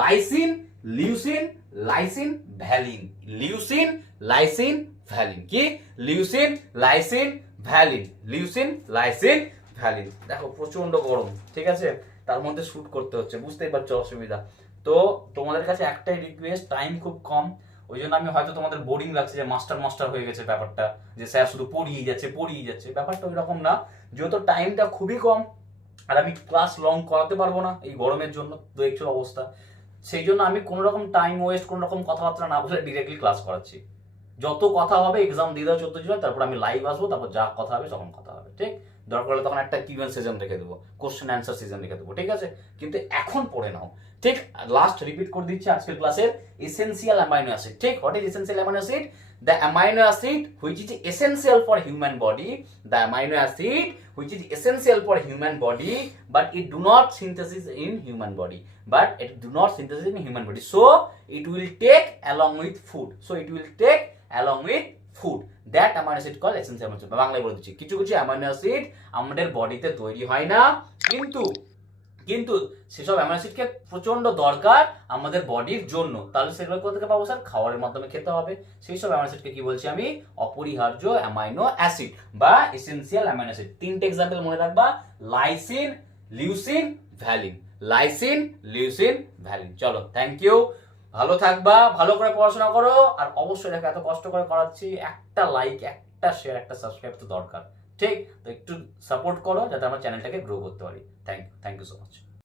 lysine, leucine, lysine, valine. Leucine, lysine, valine. কি? Leucine, lysine, valine. Leucine, lysine, valine. দেখো প্রচন্ড গরম, ঠিক আছে, তার মধ্যে শুট করতে হচ্ছে, বুঝতেই পারছো অসুবিধা। তো তোমাদের কাছে একটাই রিকোয়েস্ট, টাইম খুব কম, ওই জন্য আমি হয়তো তোমাদের বোরিং লাগছে যে মাস্টার হয়ে গেছে ব্যাপারটা, যে স্যার শুধু পড়িয়ে যাচ্ছে। ব্যাপারটা ওই রকম না, যেহেতু টাইমটা খুবই কম আর আমি ক্লাস লং করাতে পারবো না এই গরমের জন্য, দেখছো অবস্থা, সেই জন্য আমি কোনো রকম টাইম ওয়েস্ট, কোনো রকম কথাবার্তা না বলে ডিরেক্টলি ক্লাস করাচ্ছি। যত কথা হবে এক্সাম দিয়ে দাও 14 জুলাই, তারপর আমি লাইভ আসবো, তারপর যা কথা হবে তখন কথা হবে। ঠিক, দরকার হলে তখন একটা কিউএন সিজন রেখে দেবো, কোশ্চেন অ্যান্সার সিজন রেখে দেবো, ঠিক আছে, কিন্তু এখন পড়ে নাও। ঠিক, লাস্ট রিপিট করে দিচ্ছি আজকের ক্লাসের এসেনশিয়াল অ্যামাইনো অ্যাসিড। ঠিক, what is essential amino acid? The amino acid which is essential for human body, the amino acid which is essential for human body, but it do not synthesis in human body, so it will take along with food, that amino acid called essential amino acid. বাংলায় বলে দিচ্ছি, কিছু amino acid আমাদের বডিতে তৈরি হয় না, কিন্তু সেসব অ্যামাইনো অ্যাসিডকে প্রচন্ড দরকার আমাদের বডির জন্য। তাহলে সেগুলো কোথা থেকে পাবো স্যার? খাবারের মাধ্যমে খেতে হবে। সেই সব অ্যামাইনো অ্যাসিডকে কি বলছি আমি? অপরিহার্য অ্যামাইনো অ্যাসিড বা এসেনশিয়াল অ্যামাইনো অ্যাসিড। তিনটে এক্সাম্পল মনে রাখবা, lysine, leucine, valine. Lysine, leucine, valine. চলো, থ্যাংক ইউ, ভালো থাকবা, ভালো করে পড়াশোনা করো, আর অবশ্যই দেখো এত কষ্ট করে করাচ্ছি, একটা লাইক, একটা শেয়ার, একটা সাবস্ক্রাইব তো দরকার। ঠিক, তো একটু সাপোর্ট করো যাতে আমার চ্যানেলটাকে গ্রো করতে পারি। Thank you so much.